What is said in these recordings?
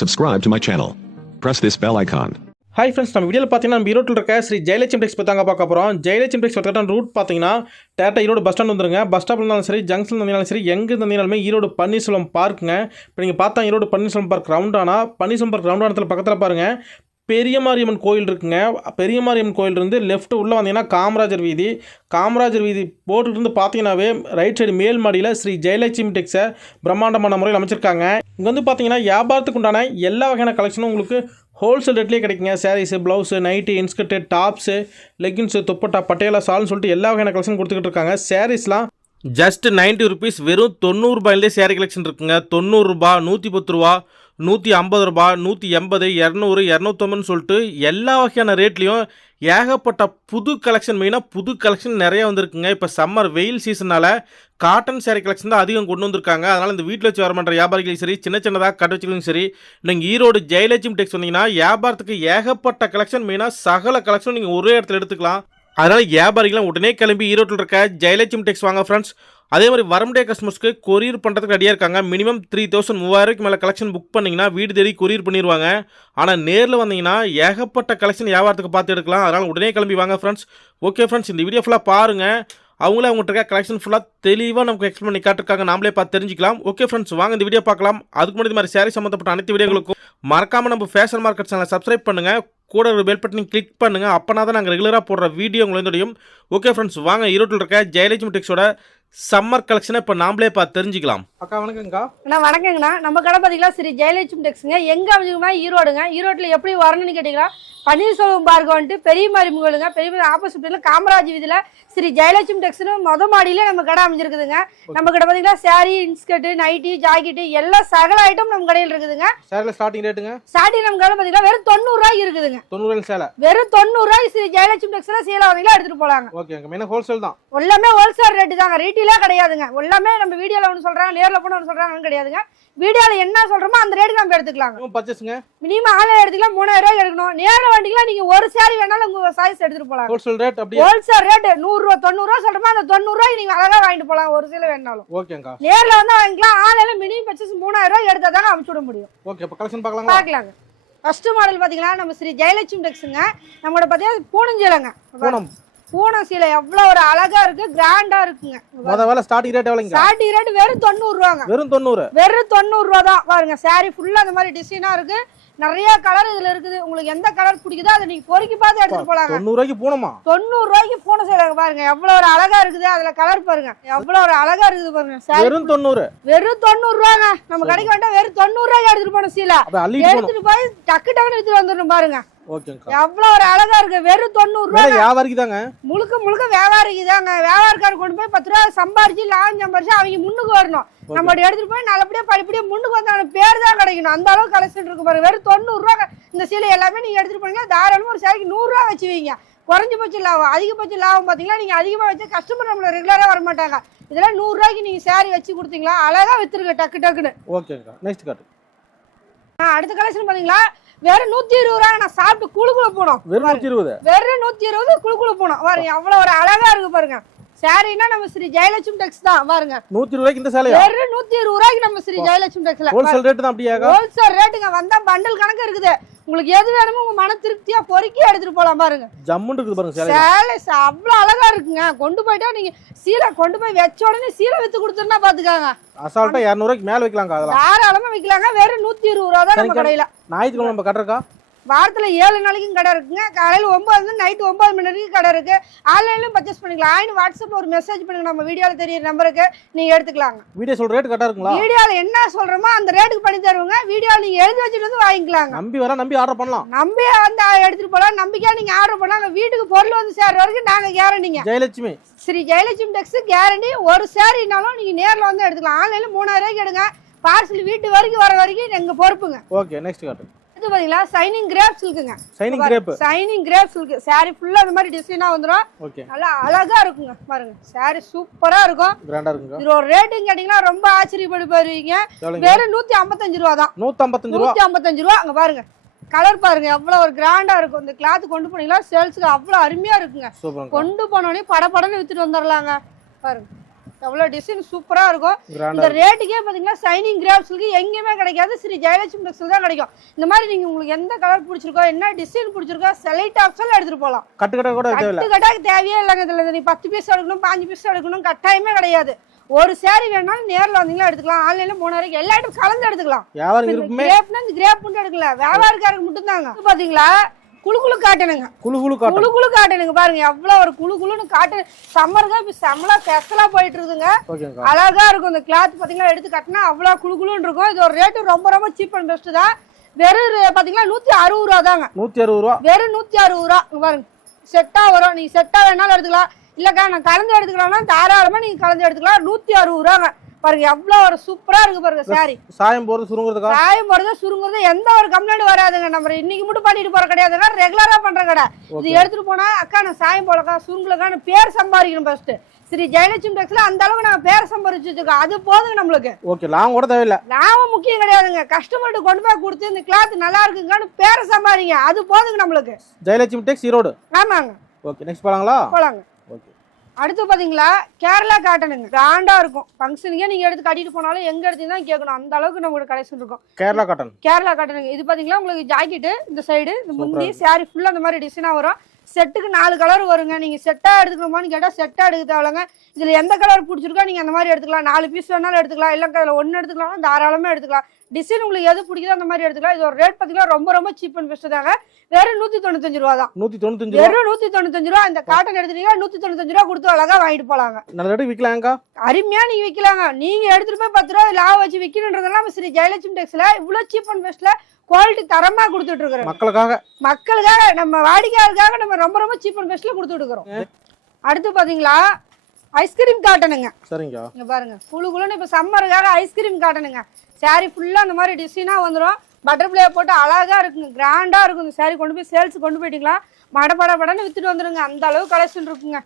Subscribe to my channel. Press this bell icon. Hi friends, நம்ம வீடியோவில் பார்த்தீங்கன்னா நம்ம ஈரோட்டில் இருக்க ஸ்ரீ ஜெயலட்சுமி டெக்ஸ் பற்றி தாங்க பார்க்க போகிறோம். ஜெயலட்சுமி டெக்ஸ் பார்த்தீங்கன்னா ரூட் பார்த்தீங்கன்னா டேரக்டாக ஈரோடு பஸ் ஸ்டாண்ட் வந்துருங்க. பஸ் ஸ்டாப்பில் இருந்தாலும் சரி, ஜங்ஷன் இருந்தாலும் சரி, எங்கே இருந்தாலுமே ஈரோடு பன்னீர்செல்வம் பார்க்குங்க. இப்போ நீங்கள் பார்த்தா ஈரோடு பன்னீர்செல்வம் பார்க் ரவுண்டானா, பன்னீர்செல்வம் பார்க் ரவுண்டானத்தில் பக்கத்தில் பாருங்கள் பெரிய மாரியம்மன் கோயில் இருக்குங்க. பெரிய மாரியம்மன் கோயில் இருந்து லெஃப்ட் உள்ளே வந்தீங்கன்னா காமராஜர் வீதி போட்டுட்டு பார்த்தீங்கன்னாவே ரைட் சைடு மேல் மாடியில் ஸ்ரீ ஜெயலட்சுமி டெக்ஸை பிரம்மாண்டமான முறையில் அமைச்சிருக்காங்க. இங்கே வந்து பார்த்தீங்கன்னா வியாபாரத்துக்கு உண்டான எல்லா வகையான கலெக்ஷனும் உங்களுக்கு ஹோல்சேல் ரேட்லேயே கிடைக்குங்க. Sarees, blouse, nightie, inskirt, tops, leggings, dupatta, Patiala, சால்னு சொல்லிட்டு எல்லா வகையான கலெக்ஷன் கொடுத்துக்கிட்டு இருக்காங்க. சாரீஸ்லாம் ஜஸ்ட் 90 ருபீஸ், வெறும் 90 ரூபாயிலே சாரீ கலெக்ஷன் இருக்குங்க. 90 ரூபா, 110 ரூபா, 150 ரூபா, 180, 200, 250 சொல்லிட்டு எல்லா வகையான ரேட்லேயும் ஏகப்பட்ட புது கலெக்ஷன், மெயினாக புது கலெக்ஷன் நிறையா வந்திருக்குங்க. இப்போ சம்மர் வெயில் சீசனால் காட்டன் சாரீ கலெக்ஷன் தான் அதிகம் கொண்டு வந்திருக்காங்க. அதனால் இந்த வீட்டில் வச்சு வரமாட்ட வியாபாரிகளும் சரி, சின்னதாக கடை வச்சுக்கலும் சரி, நீங்கள் ஈரோடு ஜெயலட்சுமி டெக்ஸ் வந்தீங்கன்னா வியாபாரத்துக்கு ஏகப்பட்ட கலெக்ஷன், மெயினாக சகல கலெக்ஷன் நீங்கள் ஒரே இடத்துல எடுத்துக்கலாம். அதனால் வியாபாரிகளாம் உடனே கிளம்பி ஈரோட்டில் இருக்க ஜெயலட்சுமி டெக்ஸ் வாங்க ஃப்ரெண்ட்ஸ். அதே மாதிரி வரமுடிய கஸ்டமர்ஸ்க்கு கொரியர் பண்ணுறதுக்கு ரெடியாக இருக்காங்க. மினிமம் 3000 3000 மேலே கலெக்ஷன் புக் பண்ணிங்கன்னா வீடு தேடி கொரியர் பண்ணிடுவாங்க. ஆனால் நேரில் வந்தீங்கன்னா ஏகப்பட்ட கலெக்ஷன் வியாபாரத்துக்கு பார்த்து எடுக்கலாம். அதனால் உடனே கிளம்பி வாங்க ஃப்ரெண்ட்ஸ். ஓகே ஃப்ரெண்ட்ஸ், இந்த வீடியோ ஃபுல்லாக பாருங்கள். அவங்கள்ட்ட இருக்க கலெக்ஷன் ஃபுல்லாக தெளிவாக நமக்கு எக்ஸ்பிளைன் பண்ணி காட்டிருக்காங்க. நாமளே பார்த்து தெரிஞ்சிக்கலாம். ஓகே ஃப்ரெண்ட்ஸ், வாங்க இந்த வீடியோ பார்க்கலாம். அதுக்கு முன்னாடி மாதிரி சாரீ சம்மந்தப்பட்ட அனைத்து வீடியோகளுக்கும் மறக்காமல் நம்ம ஃபேஷன் மார்க்கெட் சேனலை சப்ஸ்கிரைப் பண்ணுங்கள். கூட ஒரு பெல் பட்டனை கிளிக் பண்ணுங்கள். அப்போனா தான் நாங்கள் ரெகுலராக போடுற வீடியோ உங்களோடையும். ஓகே ஃப்ரெண்ட்ஸ், வாங்க ஈரோட்டில் இருக்க ஜெயலட்சுமி டெக்ஸோட சம்மர் கலெக்ஷனை இப்போ நாமளே பார்த்து தெரிஞ்சுக்கலாம். அக்கா வணக்கங்கக்கா. அண்ணா வணக்கங்கண்ணா. நம்ம கடை பார்த்தீங்களா ஸ்ரீ ஜெயலட்சுமி டெக்ஸுங்க. எங்கே அமைஞ்சுக்குமா ஈரோடுங்க. ஈரோட்டில் எப்படி வரணும்னு கேட்டிங்களா, பன்னீர்செல்வம் பார்க்க வந்துட்டு பெரிய மாரி முகலுங்க. பெரிய ஆப்போசிட்டில் காமராஜ் வீதியில் ஸ்ரீ ஜெயலட்சுமி டெக்ஸ்னு மாடியிலே நம்ம கடை அமைஞ்சிருக்குதுங்க. நம்ம கடை பார்த்தீங்கன்னா சாரி, இன்ஸ்கர்ட்டு, நைட்டி, ஜாக்கெட்டு எல்லாம் சகல ஐட்டம் நம்ம கடையில் இருக்குதுங்க. சாரியில் ஸ்டார்டிங் ரேட்டுங்க. ஸ்டார்டிங் நம்ம கடை பார்த்தீங்கன்னா வெறும் 90 ரூபாய்க்கு இருக்குதுங்க. 90 சேலை வெறும் 90 ரூபாய் ஸ்ரீ ஜெயலட்சுமி டெக்ஸ்ல சேலை வந்தீங்களா எடுத்துட்டு போலாங்க. ஓகேங்க, மெயினா ஹோல்சேல் தான். எல்லாமே ஹோல்சேல் ரேட்டு தாங்க, ரீட்டெயிலே கிடையாதுங்க. எல்லாமே நம்ம வீடியோல ஒன்று சொல்றாங்க, நேரில் போன ஒன்று சொல்றாங்கன்னு கிடையாதுங்க. வீடியோல என்ன சொல்றோமோ அந்த ரேட்டுக்கு நம்ம எடுத்துக்கலாங்க. பர்ச்சேஸ்ங்க மினிமம் ஆன்லைன் எடுத்துக்கலாம் 3000 ரூபாய் எடுக்கணும். நேரில் வண்டிக்கலாம் நீங்க ஒரு சாரி வேணாலும் உங்க சைஸ் எடுத்துட்டு போலாம். ஹோல்சேல் ரேட் அப்படியே ஹோல்சேல் ரேட் 100 ரூபாய் 90 ரூபாய் சொல்றோமோ அந்த 90 ரூபாய் நீங்க அழகா வாங்கிட்டு போலாம். ஒரு சேலை வேணாலும் ஓகேங்க. நேரில் வந்து வாங்கிக்கலாம். ஆன்லைன்ல மினிமம் பர்ச்சேஸ் 3000 ரூபாய் எடுத்தா தாங்க அனுப்பிச்சு விட முடியும். ஓகே, அப்ப கலெக்ஷன் பார்க்கலாங்க. ஃபர்ஸ்ட் மாடல் பாத்தீங்கன்னா நம்ம ஸ்ரீ ஜெயலட்சுமி டெக்ஸுங்க. நம்மளோட பாத்தீங்கன்னா பூனஞ்சீலங்க. பூனம் சீலை எவ்வளவு ஒரு அழகா இருக்கு, கிராண்டா இருக்குங்க. முதல்ல ஸ்டார்டிங் ரேட் எவ்வளவுங்க? ஸ்டார்டிங் ரேட் வெறும் 90 ரூபாங்க. வெறும் 90 ரூபா தான். பாருங்க சாரி ஃபுல்லா அந்த மாதிரி டிசைனா இருக்கு. நிறைய கலர் இதுல இருக்குது. உங்களுக்கு எந்த கலர் பிடிக்குதோ அதை நீங்க பொறுக்கி பார்த்து எடுத்துட்டு போலாங்க. 90 ரூபாய்க்கு பூனமா? 90 ரூபாய்க்கு பூனை செய்றாங்க. பாருங்க எவ்வளவு ஒரு அழகா இருக்குது. அதுல கலர் பாருங்க எவ்வளவு ஒரு அழகா இருக்குது பாருங்க. வெறும் 90 ரூபாங்க. நம்ம கடைக்கு வந்தா வெறும் 90 ரூபாய்க்கு எடுத்துட்டு போன சீலை எடுத்துட்டு போய் டக்கு டக்குன்னு எடுத்துட்டு வந்துடணும் பாருங்க. எவ்வளவு ஒரு அழகா இருக்கு. வெறும் 90 ரூபாய். வியாபாரிக்கு தாங்க, முழுக்க வியாபாரிக்கு தாங்க. வியாபாரக்காரர் கொண்டு போய் 10 ரூபாய் சம்பாரிச்சு லாபம் சம்பாரிச்சு அவங்க முன்னுக்கு வரணும். நம்ம எடுத்துட்டு போய் நல்லபடியா படிப்படியா முன்னுக்கு வந்தாங்க பேர் தான் கிடைக்கணும். அந்த அளவுக்கு கலெக்ஷன் இருக்கு பாருங்க. வெறும் 90 ரூபாய். இந்த சீலை எல்லாமே நீங்க எடுத்துட்டு போனீங்கன்னா தாராளமா ஒரு சாரிக்கு 100 ரூபாய் வச்சுவீங்க. குறைஞ்சபட்ச லாபம். அதிகபட்ச லாபம் பாத்தீங்கன்னா நீங்க அதிகமா வச்சு கஸ்டமர் நம்மள ரெகுலரா வர மாட்டாங்க. இதெல்லாம் 100 ரூபாய்க்கு நீங்க சாரி வச்சு கொடுத்தீங்களா அழகா வித்துருங்க டக்கு டக்குன்னு. ஓகேங்க, நெக்ஸ்ட் காட்டு. அடுத்த கலெக்ஷன் பாத்தீங்களா வெறும் 120 ரூபாய். நான் சாப்பிட்டு குழுக்குள்ள போனோம். வெறும் 120 குழுக்குள்ள போனோம். பாருங்க அவ்வளவு ஒரு அழகா இருக்கு பாருங்க. சாரினா நம்ம ஸ்ரீ ஜெயலட்சுமி டெக்ஸ் தான். பாருங்க 120 ரூபாய்க்கு இந்த சேலை வெறும் 120 ரூபாய்க்கு நம்ம ஸ்ரீ ஜெயலட்சுமி டெக்ஸ்ல ஹோல்சேல் ரேட் தான். அப்படியே ஹோல்சேல் ரேட்டுங்க. வந்தா பண்டல் கணக்கு இருக்குது. உங்களுக்கு எது வேணுமோ உங்க மன திருப்தியா பொறுக்கி எடுத்துட்டு போலாம். பாருங்க ஜம்முன்னு இருக்குது பாருங்க சேலை. அவ்வளவு அழகா இருக்குங்க. கொண்டு போயிட்டா நீங்க சீலை கொண்டு போய் வச்ச உடனே சீலை வித்து கொடுத்துருந்தா பாத்துக்காங்க. அசால்ட்டா 200 ரூபாய்க்கு மேல வைக்கலாங்க. அதெல்லாம் தாராளமா வைக்கலாங்க. வெறும் 120 ரூபா தான் நம்ம கடையில. ஞாயிற்றுக்கிழமை நம்ம கடை இருக்கா? வாரத்துல 7 நாளைக்கும் கடை இருக்குங்க. காலையில 9 நைட்டு 9 மணி வரைக்கும் கடை இருக்கு. ஆன்லைன்லயும் பர்ச்சேஸ் பண்ணிக்கலாம். ஆயின் வாட்ஸ்அப்ல ஒரு மெசேஜ் பண்ணுங்க, நம்ம வீடியோல தெரியுற நம்பருக்கு நீங்க எடுத்துக்கலாங்க. வீடியோ சொல்ற ரேட் கரெக்டா இருக்குங்களா? வீடியோல என்ன சொல்றோமோ அந்த ரேட்டுக்கு பண்ணி தருவாங்க. வீடியோல நீங்க எழுதி வச்சிட்டு வந்து வாங்கிக்கலாங்க. நம்பி ஆர்டர் பண்ணலாம். நம்பி வந்து எடுத்துட்டு போலாம். நம்பிக்கையா நீங்க ஆர்டர் பண்ணலாம். வீட்டுக்கு பொருள் வந்து சேர்ற வரைக்கும் நாங்க கேரண்டிங்க. ஜெயலட்சுமி ஸ்ரீ ஜெயலட்சுமி டெக்ஸ் கேரண்டி. ஒரு சாரினாலும் நீங்க நேர்ல வந்து எடுத்துக்கலாம். ஆன்லைன்ல 3000 ரூபாய்க்கு எடுங்க. பார்சல் வீட்டு வரைக்கும் வர வரைக்கும் எங்க பொறுப்புங்க. ஓகே, நெக்ஸ்ட் காட்டு. இது பாத்தீங்களா சைனிங் கிரேப் சில்க்குங்க. சைனிங் கிரேப் சில்க் சாரி ஃபுல்லா அந்த மாதிரி டிசைனா வந்துரும். நல்லா அழகா இருக்குங்க. பாருங்க சாரி சூப்பரா இருக்கும், கிராண்டா இருக்குங்க. இது ஒரு ரேட்டிங் கேட்டிங்கன்னா ரொம்ப ஆச்சரியப்படுவீங்க. வெறும் 155 ரூபாய் தான். 155 ரூபாய். அங்க பாருங்க கலர் பாருங்க எவ்வளவு ஒரு கிராண்டா இருக்கும். இந்த கிளாத் கொண்டு போனீங்களா சேல்ஸ்க்கு அவ்வளவு அருமையா இருக்குங்க. கொண்டு போனோடனே படப்படன்னு வித்துட்டு வந்துடலாங்க. பாருங்க எவ்வளவு டிசைன் சூப்பரா இருக்கும். இந்த ரேட்டுக்கே பாத்தீங்கன்னா ஷைனிங் கிராப்ஸ்க்கு எங்கேயுமே கிடைக்காது, ஸ்ரீ ஜெயலட்சுமி டெக்ஸ்டைல்ஸ்ல தான் கிடைக்கும். இந்த மாதிரி நீங்க உங்களுக்கு எந்த கலர் பிடிச்சிருக்கோ, என்ன டிசைன் பிடிச்சிருக்கோ, செலக்ட் ஆப்ஷன்ல எடுத்துட்டு போலாம். கட்டுக்கட்ட கூட தேவையே இல்லைங்க. இதுல நீ 10 பீஸ் எடுக்கணும், 5 பீஸ் எடுக்கணும் கட்டாயமே கிடையாது. ஒரு சாரி வேணாலும் நேர்ல வந்தீங்களா எடுத்துக்கலாம், ஆன்லைன்ல 3000 எல்லா இடத்துக்கும் கலந்து எடுத்துக்கலாம். கிரேப்னா இந்த கிரேப் மட்டும் எடுக்கல, வியாபாரக்காரங்க மட்டும் தாங்க. பாத்தீங்களா குளு காட்டணுங்க, குளு காட்டணுங்க. பாருங்க எவ்வளவு ஒரு குளுன்னு காட்டு. சம்மர் தான் இப்ப செம்மலா ஸ்பெஷலா போயிட்டு இருக்குதுங்க. அழகா இருக்கும் இந்த கிளாத். பாத்தீங்களா எடுத்து கட்டினா அவ்வளவு குளுன்னு இருக்கும். இது ஒரு ரேட்டு ரொம்ப ரொம்ப சீப் அண்ட் பெஸ்ட் தான். வெறும் பாத்தீங்கன்னா 160 ரூபா தாங்க. 160 ரூபா, வெறும் 160 ரூபா. பாருங்க செட்டா வரும். நீங்க செட்டா வேணாலும் எடுத்துக்கலாம், இல்லக்கா நான் கலந்து எடுத்துக்கலாம்னா தாராளமா நீங்க கலந்து எடுத்துக்கலாம். 160 ரூபாங்க. பாருங்க எவ்வளவு ஒரு சூப்பரா இருக்கு பாருங்க சாரி. சாயம் போறது சுருங்குறது எந்த ஒரு கம்ப்ளைண்ட் வராதுங்க. நம்ம இன்னைக்கு மட்டும் பண்ணிட்டு போற கிடையாதுங்க, ரெகுலரா பண்ற கடை. இது எடுத்துட்டு போனா அக்கா நான் சாயம் போலக்கா சுருங்குலக்கா பேர் சம்பாதிக்கணும். ஃபர்ஸ்ட் ஸ்ரீ ஜெயலட்சுமி டெக்ஸ்டைல்ஸ்ல அந்த அளவுக்கு நம்ம பேர் சம்பாதிச்சு வச்சிருக்கோம். அது போதுங்க நம்மளுக்கு. ஓகே, லாபம் கூட தேவையில்ல. லாபம் முக்கியம் கிடையாதுங்க. கஸ்டமர்கிட்ட கொண்டு போய் கொடுத்து இந்த கிளாத் நல்லா இருக்குங்கன்னு பேரை சம்பாதிங்க, அது போதுங்க நம்மளுக்கு. ஜெயலட்சுமி டெக்ஸ் ஈரோடு. ஆமாங்க. ஓகே, நெக்ஸ்ட் போலாங்களா? போலாங்க. அடுத்து பாத்தீங்களா கேரளா காட்டனுங்க. கிராண்டா இருக்கும். ஃபங்க்ஷனுக்கே நீங்க எடுத்து கட்டிட்டு போனாலும் எங்க எடுத்தீங்கன்னா கேட்கணும், அந்த அளவுக்கு நம்மளோட கலெக்ஷன் இருக்கும். கேரளா காட்டனுங்க. இது பாத்தீங்களா உங்களுக்கு ஜாக்கெட்டு இந்த சைடு, இந்த முந்தி சாரி ஃபுல்லா அந்த மாதிரி டிசைனா வரும். செட்டுக்கு 4 கலர் வருங்க. நீங்க செட்டா எடுத்துக்கணுமான்னு கேட்டா செட்டா எடுக்க தேவையில்லைங்க. இதுல எந்த கலர் பிடிச்சிருக்கோ நீங்க அந்த மாதிரி எடுத்துக்கலாம். 4 பீஸ் வேணாலும் எடுத்துக்கலாம், இல்ல அதுல 1 எடுத்துக்கலாம், தாராளமா எடுத்துக்கலாம். டிசைன் உங்களுக்கு எது பிடிக்குதோ அந்த மாதிரி எடுத்துக்கலாம். இது ஒரு ரேட் பாத்தீங்கன்னா ரொம்ப ரொம்ப சீப் அண்ட் பெஸ்ட் தாங்க. வெறும் 195 ரூபா தான். 195 வெறும் 195 ரூபா. இந்த காட்டன் எடுத்துட்டீங்கன்னா 195 ரூபா கொடுத்து அழகா வாங்கிட்டு போலாங்க. நல்ல ரேட்டுக்கு விக்கலாங்க. அருமையா நீங்க விக்கலாங்க. நீங்க எடுத்துட்டு போய் 10 ரூபா லாபம் வச்சு விக்கணுன்றதெல்லாம் ஸ்ரீ ஜெயலட்சுமி டெக்ஸ்டைல்ஸ்ல இவ்வளவு சீப் அண்ட் பெஸ்ட்ல குவாலிட்டி தரமா கொடுத்துட்டு இருக்கிறோம். மக்களுக்காக நம்ம வாடிக்கையாளருக்காக நம்ம ரொம்ப ரொம்ப சீப் அண்ட் பெஸ்ட்ல கொடுத்துட்டு இருக்கிறோம். அடுத்து பாத்தீங்களா ஐஸ்கிரீம் காட்டனுங்க. சரிங்க. இங்க பாருங்க குளுன்னு இப்ப சம்மருக்காக ஐஸ்கிரீம் காட்டனுங்க. சாரி ஃபுல்லா அந்த மாதிரி டிசைனா வந்துடும். பட்டர்ஃப்ளை போட்டு அழகா இருக்குங்க, கிராண்டா இருக்கும். இந்த சாரி கொண்டு போய் சேல்ஸ் கொண்டு போயிட்டீங்களா படன்னு வித்துட்டு வந்துருங்க, அந்த அளவு கலெக்ஷன் இருக்குங்க.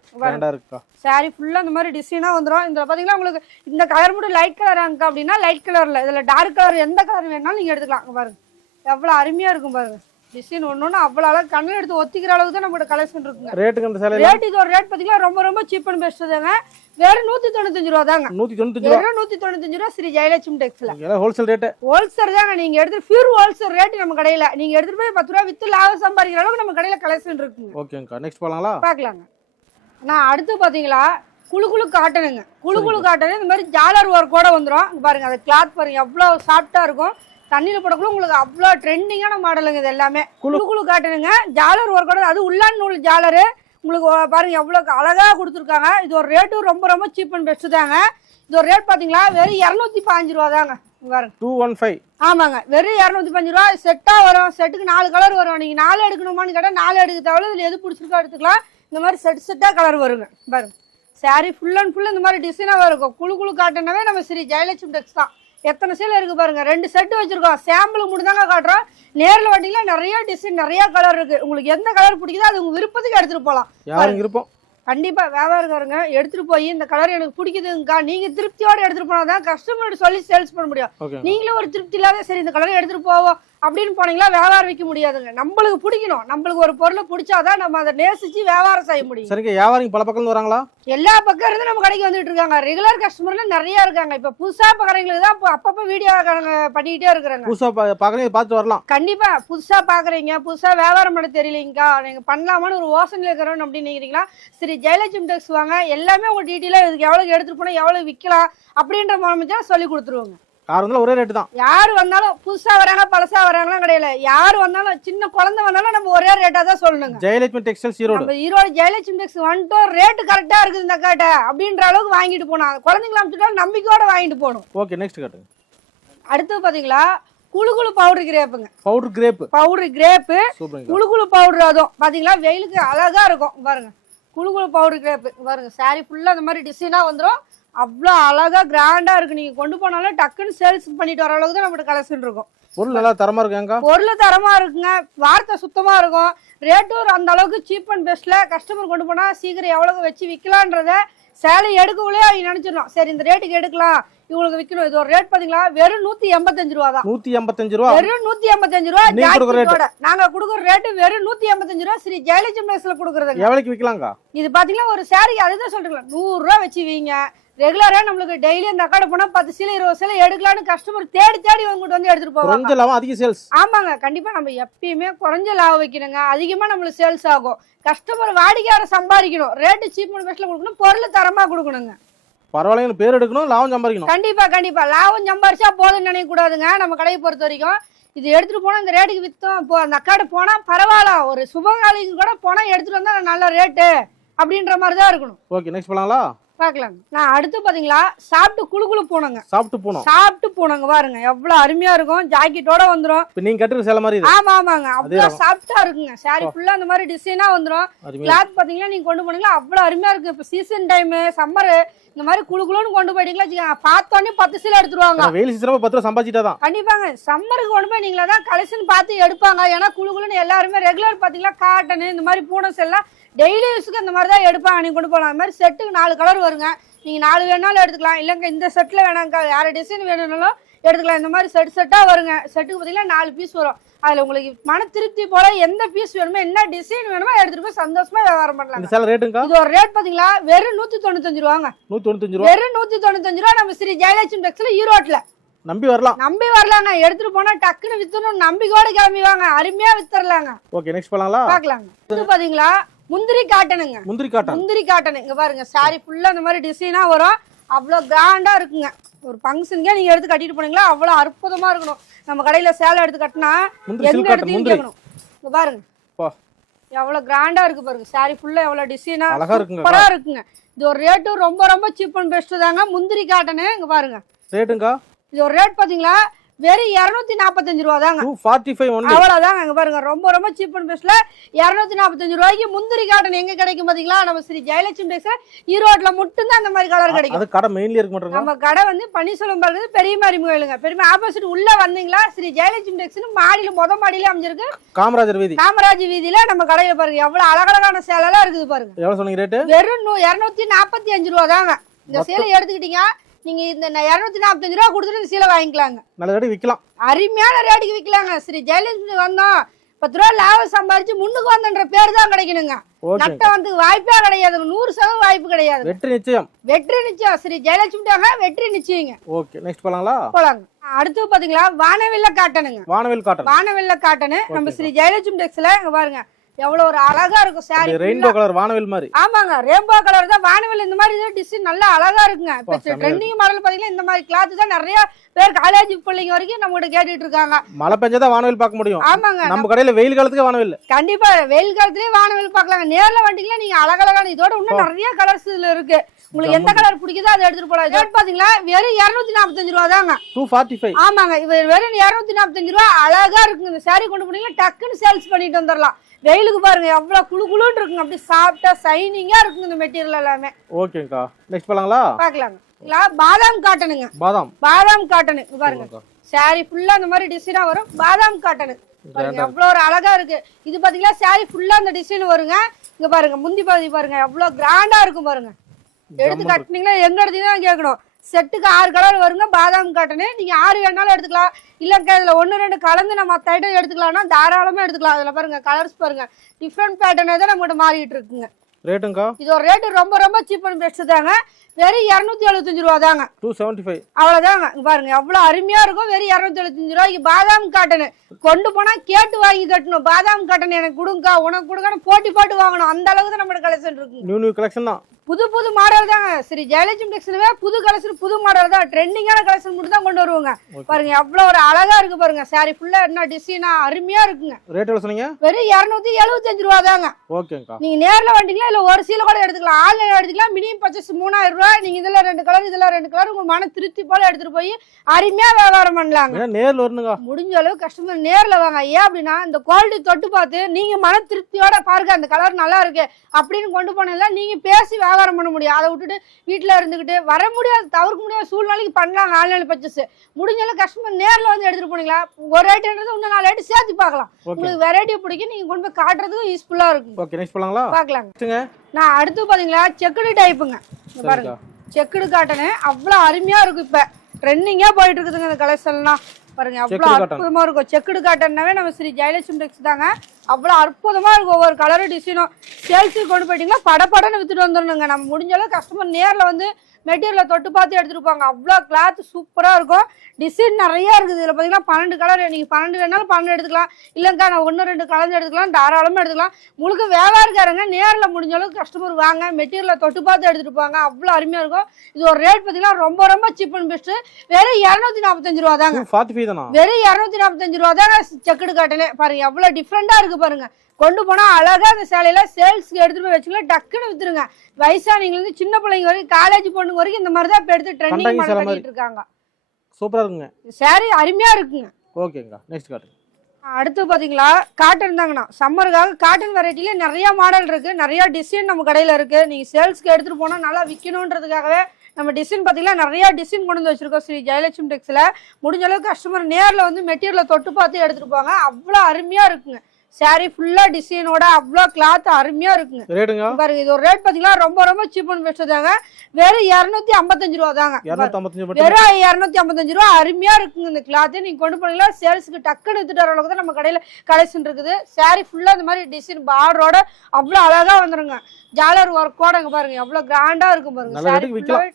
சாரி ஃபுல்லா அந்த மாதிரி டிசைனா வந்துடும். இந்த பாத்தீங்கன்னா உங்களுக்கு இந்த கலர் மட்டும் லைட் கலர் அங்க அப்படின்னா லைட் கலர்ல, இதுல டார்க் கலர் எந்த கலர் வேணாலும் நீங்க எடுத்துக்கலாம். பாருங்க எவ்வளவு அருமையா இருக்கும் பாருங்க. டிசைன் ஒண்ணு அவ்வளவு அழகா கண்ணு எடுத்து ஒத்திக்கிற அளவுக்கு தான் நம்மளோட கலெக்ஷன் இருக்குங்க. ரேட் இது ஒரு ரேட் பாத்தீங்கன்னா ரொம்ப ரொம்ப சீப் அண்ட் பெஸ்ட் தாங்க. வெறும் 195 ரூபா தாங்க. 195 ரூபா ஸ்ரீ ஜெயலட்சுமி டெக்ஸ்டைல்ஸ்ல ஹோல்சேல் ரேட். ஹோல்சேல் தாங்க. நீங்க எடுத்து பியூர் ஹோல்சேல் ரேட் நம்ம கடையில நீங்க எடுத்துட்டு போய் 10 ரூபா வித்து லாபம் சம்பாதிக்கிற அளவுக்கு நம்ம கடையில கலெக்ஷன் இருக்குங்க. ஓகேங்கா, நெக்ஸ்ட் போலாங்களா? பார்க்கலாங்க. நான் அடுத்து பாத்தீங்களா குளு காட்டனுங்க. குளு காட்டனு இந்த மாதிரி ஜாலர் ஒர்க்கோட வந்துடும். பாருங்க அந்த கிளாத் பாருங்க எவ்வளவு சாஃப்டா இருக்கும். தண்ணியில போடக்குள்ள உங்களுக்கு அவ்வளவு ட்ரெண்டிங்கான மாடலுங்க. இது எல்லாமே குளு காட்டனுங்க. ஜாலர் ஒர்க்கோட, அது உள்ளான் நூல் ஜாலரு உங்களுக்கு பாருங்க எவ்வளவு அழகா கொடுத்துருக்காங்க. இது ஒரு ரேட்டு ரொம்ப ரொம்ப சீப் அண்ட் பெஸ்ட் தாங்க. இது ஒரு ரேட் பாத்தீங்களா வெறும் 205 ரூபா தாங்க. பாருங்க 215. ஆமாங்க, வெறும் 205 ரூபா. செட்டா வரும். செட்டுக்கு 4 கலர் வரும். நீங்க 4 எடுக்கணுமான்னு கேட்டா 4 எடுக்க தேவையில்ல. இதுல எது பிடிச்சிருக்கோ எடுத்துக்கலாம். இந்த மாதிரி செட்டா கலர் வருங்க. பாருங்க சாரி ஃபுல் அண்ட் ஃபுல் இந்த மாதிரி டிசைனா இருக்கும். குளு காட்டனாவே நம்ம ஸ்ரீ ஜெயலட்சுமி டெக்ஸ் தான். எத்தனை சேல இருக்கு பாருங்க. 2 செட்டு வச்சிருக்கோம். சாம்பிள் மட்டும் தாங்க காட்டுறோம். நேரில் வண்டியில நிறைய டிசைன் நிறைய கலர் இருக்கு. உங்களுக்கு எந்த கலர் பிடிக்குதோ அது உங்க விருப்பத்துக்கு எடுத்துட்டு போலாம். கண்டிப்பா வியாபாரக்காரங்க எடுத்துட்டு போய் இந்த கலர் எனக்கு பிடிக்குதுங்கக்கா நீங்க திருப்தியோட எடுத்துட்டு போனாதான் கஸ்டமர் சொல்லி சேல்ஸ் பண்ண முடியும். நீங்களும் ஒரு திருப்தி இல்லாத சரி இந்த கலர் எடுத்துட்டு போவோம் அப்படின்னு போனீங்களா வியாபாரம் வைக்க முடியாதுங்க. நம்மளுக்கு பிடிக்கணும். நம்மளுக்கு ஒரு பொருளை பிடிச்சாதான் நம்ம அதை நேசிச்சு வியாபாரம் செய்ய முடியும். சரிங்க. வியாபாரம் பல பக்கம் வராங்களா? எல்லா பக்கம் இருந்து நம்ம கடைக்கு வந்துட்டு இருக்காங்க. ரெகுலர் கஸ்டமர்ல நிறைய இருக்காங்க. இப்ப புதுசா பாக்குறவங்களுக்கு தான் அப்பப்ப வீடியோ பண்ணிட்டே இருக்கிறாங்க. புதுசா பாக்குறீங்க பார்த்து வரலாம். கண்டிப்பா புதுசா பாக்குறீங்க, புதுசா வியாபாரம் பண்ண தெரியலீங்கக்கா நீங்க பண்ணலாமான்னு ஒரு யோசனை இருக்கிறோம் அப்படின்னு நினைக்கிறீங்களா சரி ஜெயலட்சுமி டெக்ஸ் வாங்க. எல்லாமே உங்க டீட்டெயிலா இதுக்கு எவ்வளவு எடுத்துட்டு போனா எவ்வளவு விற்கலாம் அப்படின்ற மாதிரி சொல்லி கொடுத்துருவாங்க. ஒரே ரேட் தான். யாரு வந்தாலும் புதுசா வராங்க பழசா வராங்களா கிடையாது. யாரு வந்தாலும் சின்ன குழந்தை வந்தாலும் நம்ம ஒரே ரேட்டா தான் சொல்லணுங்க. ஜெயலட்சுமி டெக்ஸ்டைல்ஸ் ஈரோடு. ஈரோடு ஜெயலட்சுமி டெக்ஸ் வந்துட்டோம் ரேட் கரெக்டா இருக்குது இந்த காட்டை அப்படின்ற அளவுக்கு வாங்கிட்டு போனோம். குழந்தைங்களை அனுப்பிச்சுட்டாலும் நம்பிக்கையோட வாங்கிட்டு போகணும். ஓகே, நெக்ஸ்ட் காட்டுங்க. அடுத்து பாத்தீங்களா குளு பவுடர் கிரேப்புங்க. பவுடர் கிரேப்பு குளு பவுடர். அதுவும் பாத்தீங்களா வெயிலுக்கு அழகா இருக்கும். பாருங்க குளு பவுடர் கிரேப்பு. பாருங்க சாரி ஃபுல்லா அந்த மாதிரி டிசைனா வந்துடும். அவ்வளோ அழகா கிராண்டா இருக்கு. நீங்க கொண்டு போனாலும் டக்குன்னு சேல்ஸ் பண்ணிட்டு வர அளவுக்கு தான் நம்மளோட கலெக்ஷன் இருக்கும். பொருள் நல்லா தரமா இருக்குங்க. பொருள் தரமா இருக்குங்க. வார்த்தை சுத்தமா இருக்கும். ரேட்டும் அந்த அளவுக்கு சீப் அண்ட் பெஸ்ட்ல கஸ்டமர் கொண்டு போனா சீக்கிரம் எவ்வளவு வச்சு விற்கலான்றத சேலை எடுக்கவுலே அவங்க நினைச்சிடணும். சரி இந்த ரேட்டுக்கு எடுக்கலாம் இவங்களுக்கு விற்கணும். இது ஒரு ரேட் பாத்தீங்களா வெறும் 185 ரூபா தான். 185 ரூபா. வெறும் 185 ரூபா. நாங்க கொடுக்குற ரேட்டு வெறும் 185 ரூபா ஸ்ரீ ஜெயலட்சுமி டெக்ஸ்டைல்ஸ்ல கொடுக்குறது. எவ்வளவுக்கு விற்கலாங்க? இது பாத்தீங்கன்னா ஒரு சாரி அதுதான் சொல்றீங்களா 100 ரூபா வச்சு வீங்க ரெகுலரா நம்மளுக்கு டெய்லி அந்த கடை போனா 10 சீலை 20 சீலை எடுக்கலாம்னு கஸ்டமர் தேடி தேடி வந்துட்டு வந்து எடுத்துட்டு போவாங்க. குறைஞ்ச லாபம் அதிக சேல்ஸ். ஆமாங்க, கண்டிப்பா நம்ம எப்பயுமே குறைஞ்ச லாபம் வைக்கணுங்க, அதிகமா நம்மளுக்கு சேல்ஸ் ஆகும். கஸ்டமர் வாடிக்கையாளர் சம்பாதிக்கணும், ரேட்டு சீப் அண்ட் பெஸ்ட்ல கொடுக்கணும், பொருள் தரமா கொடுக்கணுங்க. பரவாயில்ல, பேர் எடுக்கணும், லாபம் சம்பாதிக்கணும். கண்டிப்பா கண்டிப்பா லாபம் சம்பாரிச்சா போதும்னு நினைக்க கூடாதுங்க. நம்ம கடையை பொறுத்த வரைக்கும் இது எடுத்துட்டு போனா இந்த ரேட்டுக்கு வித்தோம், இப்போ அந்த அக்காடு போனா பரவாயில்ல, ஒரு சுபகாலிக்கு கூட போனா எடுத்துட்டு வந்தா நல்ல ரேட்டு அப்படின்ற மாதிரி தான் இருக்கணும். ஓகே, நெக்ஸ்ட் பண்ணலாங்களா? பாக்கலாங்க. நான் அடுத்து பாத்தீங்களா சாப்பிட்டு குழு போனோங்க. சாப்பிட்டு போனோங்க பாருங்க, எவ்வளவு அருமையா இருக்கும். ஜாக்கெட்டோட வந்துரும். நீங்க கட்டுற சேலை மாதிரி. ஆமா ஆமாங்க, அவ்வளவு சாஃப்ட்டா இருக்குங்க. சாரி ஃபுல்லா அந்த மாதிரி டிசைனா வந்துரும். கிளாத் பாத்தீங்கன்னா நீங்க கொண்டு போனீங்களா அவ்வளவு அருமையா இருக்கு. இப்ப சீசன் டைம் சம்மர் இந்த மாதிரி குழுன்னு கொண்டு போயிட்டீங்களா பார்த்தோன்னே 10 சீலை எடுத்துருவாங்க. வெயில் சீசன் 10 ரூபா சம்பாதிச்சிட்டாதான். கண்டிப்பாங்க, சம்மருக்கு கொண்டு போய் நீங்களா தான் கலெக்ஷன் பார்த்து எடுப்பாங்க. ஏன்னா குழுன்னு எல்லாருமே ரெகுலர் பாத்தீங்களா காட்டன் இந்த மாதிரி பூனஸ் எல்லாம் டெய்லி யூஸுக்கு இந்த மாதிரி தான் எடுப்பாங்க. நீங்க கொண்டு போகலாம். அந்த மாதிரி செட்டுக்கு 4 கலர் வருங்க. நீங்க 4 வேணாலும் எடுத்துக்கலாம், இல்லைங்க இந்த செட்ல வேணாங்க யார டிசைன் வேணும்னாலும் எடுத்துக்கலாம். இந்த மாதிரி செட்டா வருங்க. செட்டுக்கு பாத்தீங்கன்னா 4 பீஸ் வரும். அதுல உங்களுக்கு மன திருப்தி போல எந்த பீஸ் வேணுமோ என்ன டிசைன் வேணுமோ எடுத்துட்டு போய் சந்தோஷமா வியாபாரம் பண்ணலாம். இது ஒரு ரேட் பாத்தீங்களா வெறும் 195 ரூபாங்க. 195 ரூபா, வெறும் 195 ரூபா. நம்ம ஸ்ரீ ஜெயலட்சுமி டெக்ஸ்ல ஈரோட்ல நம்பி வரலாங்க. எடுத்துட்டு போனா டக்குன்னு வித்தணும், நம்பிக்கையோட கிளம்பிவாங்க, அருமையா வித்தரலாங்க. ஓகே, நெக்ஸ்ட் பண்ணலாங்களா? பாக்கலாங்க. இது பாத்தீங்களா முந்திரி காட்டனுங்க. முந்திரி காட்டன் இங்க பாருங்க, சாரி ஃபுல்லா இந்த மாதிரி டிசைனா வரும். அவ்வளவு கிராண்டா இருக்குங்க. ஒரு ஃபங்க்ஷனுக்கே நீங்க எடுத்து கட்டிட்டு போனீங்களா அவ்வளவு அற்புதமா இருக்கணும். நம்ம கடையில சேலை எடுத்து கட்டினா எங்க எடுத்து கேட்கணும். இங்க பாருங்க எவ்வளவு கிராண்டா இருக்கு பாருங்க. சாரி ஃபுல்லா எவ்வளவு டிசைனா சூப்பரா இருக்குங்க. இது ஒரு ரேட்டு ரொம்ப ரொம்ப சீப் அண்ட் பெஸ்ட் தாங்க. முந்திரி காட்டனு இங்க பாருங்க. ரேட்டுங்க இது ஒரு ரேட் பாத்தீங்களா வெறும் 245 ரூபா தாங்க. 245 only. அவ்வளவுதாங்க. அங்க பாருங்க ரொம்ப ரொம்ப சீப் அண்ட் பெஸ்ட்ல 245 ரூபாய்க்கு முந்திரி காட்டன் எங்க கிடைக்கும் பாத்தீங்களா? நம்ம ஸ்ரீ ஜெயலட்சுமி டெக்ஸ்ல ஈரோட்ல மட்டும் தான் அந்த மாதிரி கலர் கிடைக்கும். அது கடை மெயின்ல இருக்கு மட்டும். நம்ம கடை வந்து பன்னீர்செல்வம் பக்கத்துல பெரிய மரிமுகலுங்க. பெரிய ஆப்போசிட் உள்ள வந்தீங்களா ஸ்ரீ ஜெயலட்சுமி டெக்ஸ்னு மாடியில மாடியில அமைஞ்சிருக்கு. காமராஜர் வீதியில நம்ம கடையில பாருங்க எவ்வளவு அழகழகான சேலை எல்லாம் இருக்குது பாருங்க. எவ்வளவு சொன்னீங்க ரேட்? வெறும் 245 ரூபா தாங்க. இந்த சேலை எடுத்துக்கிட்டீங்க நீங்க இந்த 245 ரூபா கொடுத்துட்டு இந்த சீலை வாங்கிக்கலாங்க. நல்ல ரேட்டுக்கு விக்கலாம், அருமையான ரேட்டுக்கு விக்கலாங்க. ஸ்ரீ ஜெயலட்சுமி வந்தோம் 10 ரூபா லாபம் சம்பாதிச்சு முன்னுக்கு வந்தன்ற பேர் தான் கிடைக்கணுங்க. நட்ட வந்து வாய்ப்பே கிடையாது, 100% வாய்ப்பு கிடையாது. வெற்றி நிச்சயம், வெற்றி நிச்சயம். ஸ்ரீ ஜெயலட்சுமி வெற்றி நிச்சயங்க. ஓகே, நெக்ஸ்ட் போலாங்களா? போலாங்க. அடுத்து பாத்தீங்களா வானவில்ல காட்டனுங்க. வானவில்ல காட்டனு நம்ம ஸ்ரீ ஜெயலட்சுமி டெக்ஸ்ல இங்க பாருங்க எவ்வளவு ஒரு அழகா இருக்கும். சாரி ரெயின்போ கலர் வானவில் மாதிரி. ஆமாங்க, ரெயின்போ கலர் தான் வானவில். இந்த மாதிரி டிசைன் நல்லா அழகா இருக்குங்க. இப்ப ட்ரெண்டிங் மாடல் பாத்தீங்கன்னா இந்த மாதிரி கிளாத் தான் நிறைய பேர் காலேஜ் பிள்ளைங்க வரைக்கும் நம்ம கிட்ட கேட்டுட்டு இருக்காங்க. மழை பெஞ்சதா வானவில் பார்க்க முடியும். ஆமாங்க, நம்ம கடையில வெயில் காலத்துக்கு வானவில். கண்டிப்பா வெயில் காலத்துலயே வானவில் பார்க்கலாங்க. நேர்ல வந்தீங்கன்னா நீங்க அழகழகான இதோட இன்னும் நிறைய கலர்ஸ் இதுல இருக்கு. உங்களுக்கு எந்த கலர் பிடிக்குதோ அதை எடுத்துட்டு போலாம். ரேட் பாத்தீங்களா வெறும் 245 ரூபா தாங்க. 245. ஆமாங்க, இது வெறும் 245 ரூபா. அழகா இருக்குங்க. இந்த சாரி கொண்டு போனீங்கன்னா டக்குன்னு சேல்ஸ் பண்ணிட்டு வந்துடலாம். வெயிலுக்கு பாருங்க எவ்வளவு குளுன்னு இருக்குங்க. அப்படி சாஃப்ட்டா ஷைனிங்கா இருக்குங்க இந்த மெட்டீரியல் எல்லாமே. ஓகேங்கா, நெக்ஸ்ட் போலாங்களா? பார்க்கலாங்க. பாதாம் காட்டனுங்க. பாதாம் காட்டனு பாருங்க. சாரி ஃபுல்லா இந்த மாதிரி டிசைனா வரும். பாதாம் காட்டனு பாருங்க எவ்வளவு ஒரு அழகா இருக்கு. இது பாத்தீங்களா சாரி ஃபுல்லா இந்த டிசைன் வருங்க. இங்க பாருங்க முந்தி பாதி பாருங்க எவ்வளவு கிராண்டா இருக்கும் பாருங்க. எடுத்து கட்டினீங்கன்னா எங்க எடுத்தீங்கன்னா கேட்கணும். செட்டுக்கு 6 கலர் வருங்க. பாதாம் காட்டனு நீங்க 6 வேணாலும் எடுத்துக்கலாம். இல்லங்க இதுல 1-2 கலந்து நம்ம மத்த ஐட்டம் எடுத்துக்கலாம்னா தாராளமா எடுத்துக்கலாம். அதுல பாருங்க கலர்ஸ் பாருங்க டிஃபரெண்ட் பேட்டர்னே தான் நம்மகிட்ட மாறிட்டு இருக்குங்க. ரேட்டுங்க இது ஒரு ரேட் ரொம்ப ரொம்ப சீப் அண்ட் பெஸ்ட் தாங்க. வெறும் 275 ரூபா தாங்க. 275. அவ்வளவுதாங்க. பாருங்க எவ்வளவு அருமையா இருக்கும். வெறும் 275 ரூபாய்க்கு பாதாம் காட்டனு கொண்டு போனா கேட்டு வாங்கி கட்டணும். பாதாம் காட்டன் எனக்கு கொடுங்க உனக்கு கொடுங்கன்னு போட்டி போட்டு வாங்கணும். அந்த அளவுக்கு நம்ம கலெக்ஷன் இருக்கு. நியூ கலெக்ஷன் தான். புது மாடல் தாங்க. ஸ்ரீ ஜெயலட்சுமி டெக்ஸ்டைல்ல புது கலெக்ஷன் புது மாடல் தான். ட்ரெண்டிங்கான கலெக்ஷன் மட்டும் தான் கொண்டு வருவாங்க. பாருங்க எவ்வளவு ஒரு அழகா இருக்கு பாருங்க. சாரி ஃபுல்லா என்ன டிசைனா அருமையா இருக்குங்க. ரேட் எவ்வளவு சொன்னீங்க? வெறும் 275 ரூபா தாங்க. ஓகேங்கா. நீங்க நேர்ல வந்தீங்களா இல்ல ஒரு சீல கூட எடுத்துக்கலாம். ஆன்லைன்ல எடுத்துக்கலாம். மினிமம் பர்ச்சேஸ் 3000 ரூபாய். நீங்க இதுல 2 கலர் இதுல 2 கலர் உங்க மன திருப்தி போல எடுத்துட்டு போய் அருமையா வியாபாரம் பண்ணலாங்க. நேர்ல வரணுங்க. முடிஞ்ச அளவு கஸ்டமர் நேர்ல வாங்க. ஏன் அப்படின்னா இந்த குவாலிட்டி தொட்டு பார்த்து நீங்க மன திருப்தியோட பாருங்க அந்த கலர் நல்லா இருக்கு அப்படின்னு கொண்டு போனீங்களா நீங்க பேசி வியாபாரம் பண்ண முடியும். அதை விட்டுட்டு வீட்டுல இருந்துகிட்டு வர முடியாது, தவிர்க்க முடியாத சூழ்நிலைக்கு பண்ணலாங்க. ஆன்லைன் பர்ச்சேஸ் முடிஞ்சாலும் கஸ்டமர் நேர்ல வந்து எடுத்துட்டு போனீங்களா ஒரு ஐட்டம்ன்றது இன்னும் 4 ஐட்டம் சேர்த்து பார்க்கலாம். உங்களுக்கு வெரைட்டி பிடிக்கும். நீங்க கொண்டு போய் காட்டுறதுக்கும் யூஸ்ஃபுல்லா இருக்கும். ஓகே, நெக்ஸ்ட் போலாங்களா? பார்க்கலாங்க. நான் அடுத்து பாத்தீங்களா செக்குடு டைப்புங்க. பாருங்க செக்குடு காட்டனு அவ்வளவு அருமையா இருக்கும். இப்ப ட்ரெண்டிங்கா போயிட்டு இருக்குதுங்க இந்த கலெக்ஷன்லாம். பாருங்க அவ்வளவு அற்புதமா இருக்கும். செக்குடு காட்டன்னாவே நம்ம ஸ்ரீ ஜெயலட்சுமி டெக்ஸ் தாங்க. அவ்வளவு அற்புதமா இருக்கும். ஒவ்வொரு கலரும் டிசைனும் சேல்ஸுக்கு கொண்டு போயிட்டீங்கன்னா படப்படன்னு வித்துட்டு வந்துடணுங்க. நம்ம முடிஞ்ச அளவு கஸ்டமர் நேர்ல வந்து மெட்டீரியலை தொட்டு பார்த்து எடுத்துருப்பாங்க. அவ்வளோ கிளாத் சூப்பராக இருக்கும். டிசைன் நிறையா இருக்குது. இதில் பார்த்தீங்கன்னா 12 கலர், நீங்கள் 12 வேணாலும் 12 எடுத்துக்கலாம். இல்லைங்கக்கா நான் 1 2 கலந்து எடுத்துக்கலாம், தாராளமாக எடுத்துக்கலாம். முழுக்க வியாபாரக்காரங்க நேரில் முடிஞ்ச அளவுக்கு கஸ்டமர் வாங்க, மெட்டீரியலை தொட்டு பார்த்து எடுத்துட்டு போங்க. அவ்வளோ அருமையாக இருக்கும். இது ஒரு ரேட் பார்த்தீங்கன்னா ரொம்ப ரொம்ப சீப் அண்ட் பெஸ்ட்டு. வெறும் 245 ரூபா தாங்க. 45 தானா? வெறும் 245 ரூபா தாங்க செக்குடு காட்டனே. பாருங்க எவ்வளோ டிஃப்ரெண்டாக இருக்குது பாருங்க. கொண்டு போனால் அழகாக அந்த சேலையில சேல்ஸ்க்கு எடுத்துட்டு போய் வச்சுக்கலாம், டக்குன்னு வித்துருங்க. வயசானவங்களுக்கு சின்ன பிள்ளைங்க வரைக்கும் காலேஜ் பொண்ணுங்க வரைக்கும் இந்த மாதிரி தான் இப்போ எடுத்து ட்ரெண்டிங் பண்ணிட்டு இருக்காங்க. சூப்பரா இருக்குங்க. சாரி அருமையா இருக்குங்க. ஓகேங்க, நெக்ஸ்ட் காட்டுங்க. அடுத்து பாத்தீங்களா காட்டன் தாங்கண்ணா. சம்மருக்காக காட்டன் வெரைட்டில நிறைய மாடல் இருக்கு, நிறைய டிசைன் நம்ம கடையில இருக்கு. நீங்க சேல்ஸ்க்கு எடுத்துட்டு போனா நல்லா விற்கணுன்றதுக்காகவே நம்ம டிசைன் பார்த்தீங்கன்னா நிறைய டிசைன் கொண்டு வந்து வச்சிருக்கோம் ஸ்ரீ ஜெயலட்சுமி டெக்ஸ்ல. முடிஞ்ச அளவுக்கு கஸ்டமர் நேரில் வந்து மெட்டீரியலை தொட்டு பார்த்து எடுத்துட்டு போங்க. அவ்வளோ அருமையா இருக்குங்க. சாரி ஃபுல்லா டிசைனோட அவ்வளோ கிளாத் அருமையா இருக்குங்க. ரேட்டுங்க பாருங்க, இது ஒரு ரேட் பாத்தீங்கன்னா ரொம்ப ரொம்ப சீப் அண்ட் பெஸ்ட் தாங்க. வெறும் 255 ரூபா தாங்க. வெறும் 255 ரூபா. அருமையா இருக்குங்க இந்த கிளாத். நீங்க கொண்டு போனீங்களா சேல்ஸுக்கு டக்குன்னு எடுத்துட்டு வர அளவுக்கு தான் நம்ம கடையில கலெக்ஷன் இருக்குது. சாரி ஃபுல்லா இந்த மாதிரி டிசைன் பார்டரோட அவ்வளோ அழகா வந்துருங்க. ஜாலர் ஒர்க்கோட பாருங்க எவ்வளவு கிராண்டா இருக்கும் பாருங்க. சாரி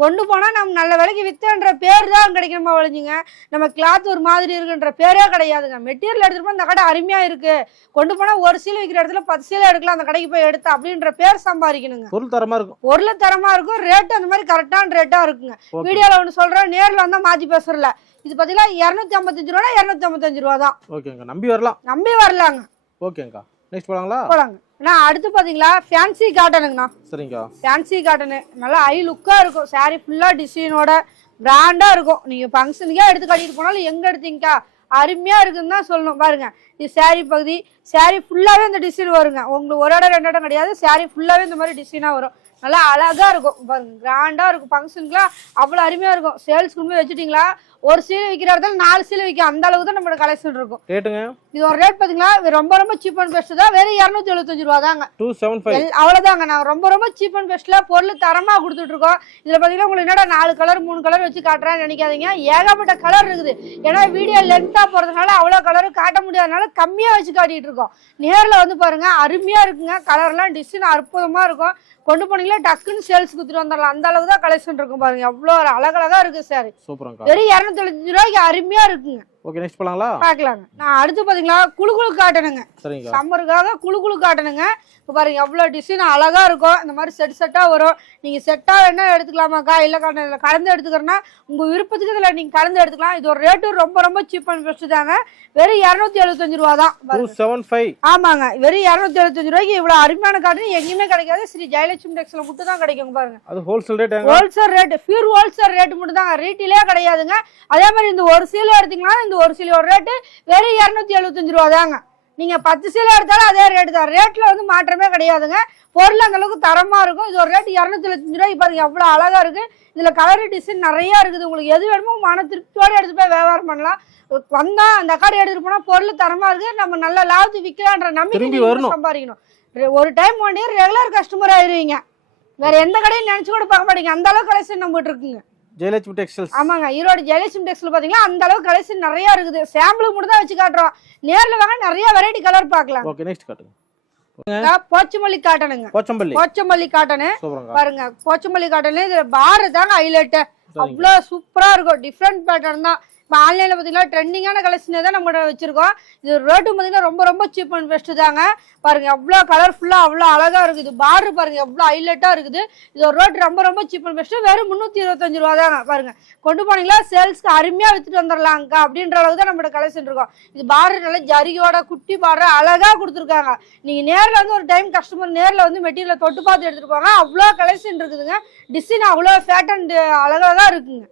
கொண்டு போனா நம்ம நல்ல விலைக்கு வித்துன்ற பேர் தான் கிடைக்கணுமா வளைஞ்சுங்க. நம்ம கிளாத் ஒரு மாதிரி இருக்குன்ற பேரே கிடையாதுங்க. மெட்டீரியல் எடுத்துட்டு போய் இந்த கடை அருமையா இருக்கு, கொண்டு போனா ஒரு சீலை விற்கிற இடத்துல 10 சீலை எடுக்கலாம் அந்த கடைக்கு போய் எடுத்து அப்படின்ற பேர் சம்பாதிக்கணுங்க. பொருள் தரமா இருக்கும். பொருள் தரமா இருக்கும், ரேட் அந்த மாதிரி கரெக்டான ரேட்டா இருக்குங்க. வீடியோல ஒண்ணு சொல்றேன், நேர்ல வந்தா மாத்தி பேசுறல. இது பாத்தீங்கன்னா 255 ரூபா 255 ரூபா தான். ஓகேங்க, நம்பி வரலாம். நம்பி வரலாங்க. ஓகேங்கா, நெக்ஸ்ட் போலாங்களா? போலாங்க. நான் அடுத்து பாத்தீங்களா ஃபேன்சி காட்டனுங்கண்ணா. சரிங்க, ஃபேன்சி காட்டனு நல்லா ஹை லுக்கா இருக்கும். சாரி ஃபுல்லா டிசைனோட பிராண்டா இருக்கும். நீங்க ஃபங்க்ஷனுக்கே எடுத்து கட்டிட்டு போனாலும் எங்க எடுத்தீங்கக்கா அருமையா இருக்குன்னு தான் சொல்லணும். பாருங்க இது சாரி பகுதி, சாரி ஃபுல்லாவே இந்த டிசைன் வருங்க. உங்களுக்கு ஒரு இடம் 2 இடம் கிடையாது, சாரி ஃபுல்லாவே இந்த மாதிரி டிசைனா வரும். நல்லா அழகா இருக்கும் பாருங்க, கிராண்டா இருக்கும். ஃபங்க்ஷனுக்குலாம் அவ்வளோ அருமையா இருக்கும். சேல்ஸ் கொண்டு போய் வச்சுட்டீங்களா ஒரு சீலை விற்கிற இடத்துல 4 சீலை விற்கும், அந்த அளவுக்கு தான் நம்மளோட கலெக்ஷன் இருக்கும். ரேட்டுங்க இது ஒரு ரேட் பாத்தீங்களா ரொம்ப ரொம்ப சீப் அண்ட் பெஸ்ட் தான். வெறும் 275 ரூபா தாங்க. 275 அவ்வளவுதாங்க. நான் ரொம்ப ரொம்ப சீப் அண்ட் பெஸ்ட்ல பொருள் தரமா கொடுத்துட்டு இருக்கோம். இதுல பாத்தீங்கன்னா உங்களுக்கு என்னடா 4 கலர் 3 கலர் வச்சு காட்டுறேன்னு நினைக்காதீங்க. ஏகப்பட்ட கலர் இருக்குது. ஏன்னா வீடியோ லென்த்தா போறதுனால அவ்வளவு கலரும் காட்ட முடியாதனால கம்மியா வச்சு காட்டிட்டு இருக்கோம். நேர்ல வந்து பாருங்க அருமையா இருக்குங்க. கலர்லாம் டிசைன் அற்புதமா இருக்கும். கொண்டு போனீங்களா டக்குன்னு சேல்ஸ் குத்துட்டு வந்துடலாம், அந்த அளவுக்கு தான் கலெக்ஷன் இருக்கும் பாருங்க. எவ்வளவு அழகழகா இருக்கு சாரி. சூப்பராங்க. வெறும் 275 ரூபாய்க்கு அருமையா இருக்குங்க. ஓகே, நெக்ஸ்ட் போலாங்களா? பார்க்கலாங்க. நான் அடுத்து பாத்தீங்களா குளு காட்டணுங்க. சரிங்க, சம்மருக்காக குளு காட்டணுங்க. இப்போ பாருங்க எவ்வளவு டிசைன் அழகா இருக்கும். இந்த மாதிரி செட்டா வரும். நீங்க செட்டா வேணா எடுத்துக்கலாமாக்கா, இல்ல கலந்து எடுத்துக்கிறேன்னா உங்க விருப்பத்துக்கு இதுல நீங்க கலந்து எடுத்துக்கலாம். இது ஒரு ரேட்டு ரொம்ப ரொம்ப சீப் அண்ட் பெஸ்ட் தாங்க. வெறும் 275 ரூபா தான். 275. ஆமாங்க, வெறும் 275 ரூபாய்க்கு இவ்வளவு அருமையான காட்டன் எங்கேயுமே கிடைக்காது. ஸ்ரீ ஜெயலட்சுமி டெக்ஸ்ல மட்டும் தான் கிடைக்கும் பாருங்க. அது wholesale rate. Wholesale rate, pure wholesale rate மட்டும் தாங்க, ரீட்டிலே கிடையாதுங்க. அதே மாதிரி இந்த ஒரு சீலை எடுத்தீங்கன்னா இந்த ஒரு சீலையோட ரேட்டு வெறும் 275 ரூபா தாங்க. நீங்க 10 சீலை எடுத்தாலும் அதே ரேட்டு தான். ரேட்ல வந்து மாற்றமே கிடையாதுங்க. பொருள் அந்த அளவுக்கு தரமா இருக்கும். இது ஒரு ரேட் 275 ரூபாய்க்கு பாருங்க எவ்வளவு அழகா இருக்கு. இதுல கலர் டிசைன் நிறைய இருக்குது. உங்களுக்கு எது வேணுமோ மன திருப்தியோட எடுத்து போய் வியாபாரம் பண்ணலாம். வந்தா அந்த கார்டு எடுத்துட்டு போனா பொருள் தரமா இருக்கு, நம்ம நல்ல லாபத்து விற்கலான்ற நம்பிக்கை சம்பாதிக்கணும். ஒரு டைம் வாங்கி ரெகுலர் கஸ்டமர் ஆயிருவீங்க. வேற எந்த கடையும் நினைச்சு கூட பார்க்க மாட்டீங்க, அந்த அளவுக்கு கலெக்ஷன் நம்ம இருக்குங்க. ஜெயலட்சுமி டெக்ஸ்டைல்ஸ். ஆமாங்க, ஈரோடு ஜெயலட்சுமி டெக்ஸ்டைல் பாத்தீங்கன்னா அந்த அளவுக்கு கலெக்ஷன் நிறைய இருக்குது. சாம்பிளுக்கு மட்டும் தான் வச்சு காட்டுறோம். நேர்ல வாங்க நிறைய வெரைட்டி கலர் பார்க்கலாம். ஓகே, நெக்ஸ்ட் காட்டுங்க. போச்சமல்லி காட்டனுங்க. போச்சமல்லி காட்டனு பாருங்க. போச்சமல்லி காட்டனு இது பாரு தாங்க ஹைலைட். அவ்வளவு சூப்பரா இருக்கும். டிஃப்ரெண்ட் பேட்டர்ன் தான். இப்போ ஆன்லைனில் பார்த்தீங்கன்னா ட்ரெண்டிங்கான கலெக்ஷனே தான் நம்ம வச்சிருக்கோம். இது ரேட்டும் பார்த்தீங்கன்னா ரொம்ப ரொம்ப சீப் அண்ட் பெஸ்ட் தாங்க. பாருங்க எவ்வளோ கலர்ஃபுல்லாக அவ்வளோ அழகாக இருக்குது. இது பார்டர் பாருங்க எவ்வளோ ஹைலைட்டாக இருக்குது. இது ஒரு ரேட் ரொம்ப ரொம்ப சீப் அண்ட் பெஸ்ட்டு. வெறும் 325 ரூபா தாங்க. பாருங்க கொண்டு போனீங்களா சேல்ஸ்க்கு அருமையாக வித்துட்டு வந்துடலாங்கக்கா அப்படின்ற அளவுக்கு தான் நம்மளோட கலெக்ஷன் இருக்கும். இது பார்டர் நல்லா ஜரியோட குட்டி பார்டர் அழகாக கொடுத்துருக்காங்க. நீங்கள் நேரில் வந்து ஒரு டைம் கஸ்டமர் நேரில் வந்து மெட்டீரியலை தொட்டு பார்த்து எடுத்துட்டு போங்க. அவ்வளோ கலெக்ஷன் இருக்குதுங்க. டிசைன் அவ்வளோ ஃபேட் அண்ட் அழகாக இருக்குங்க.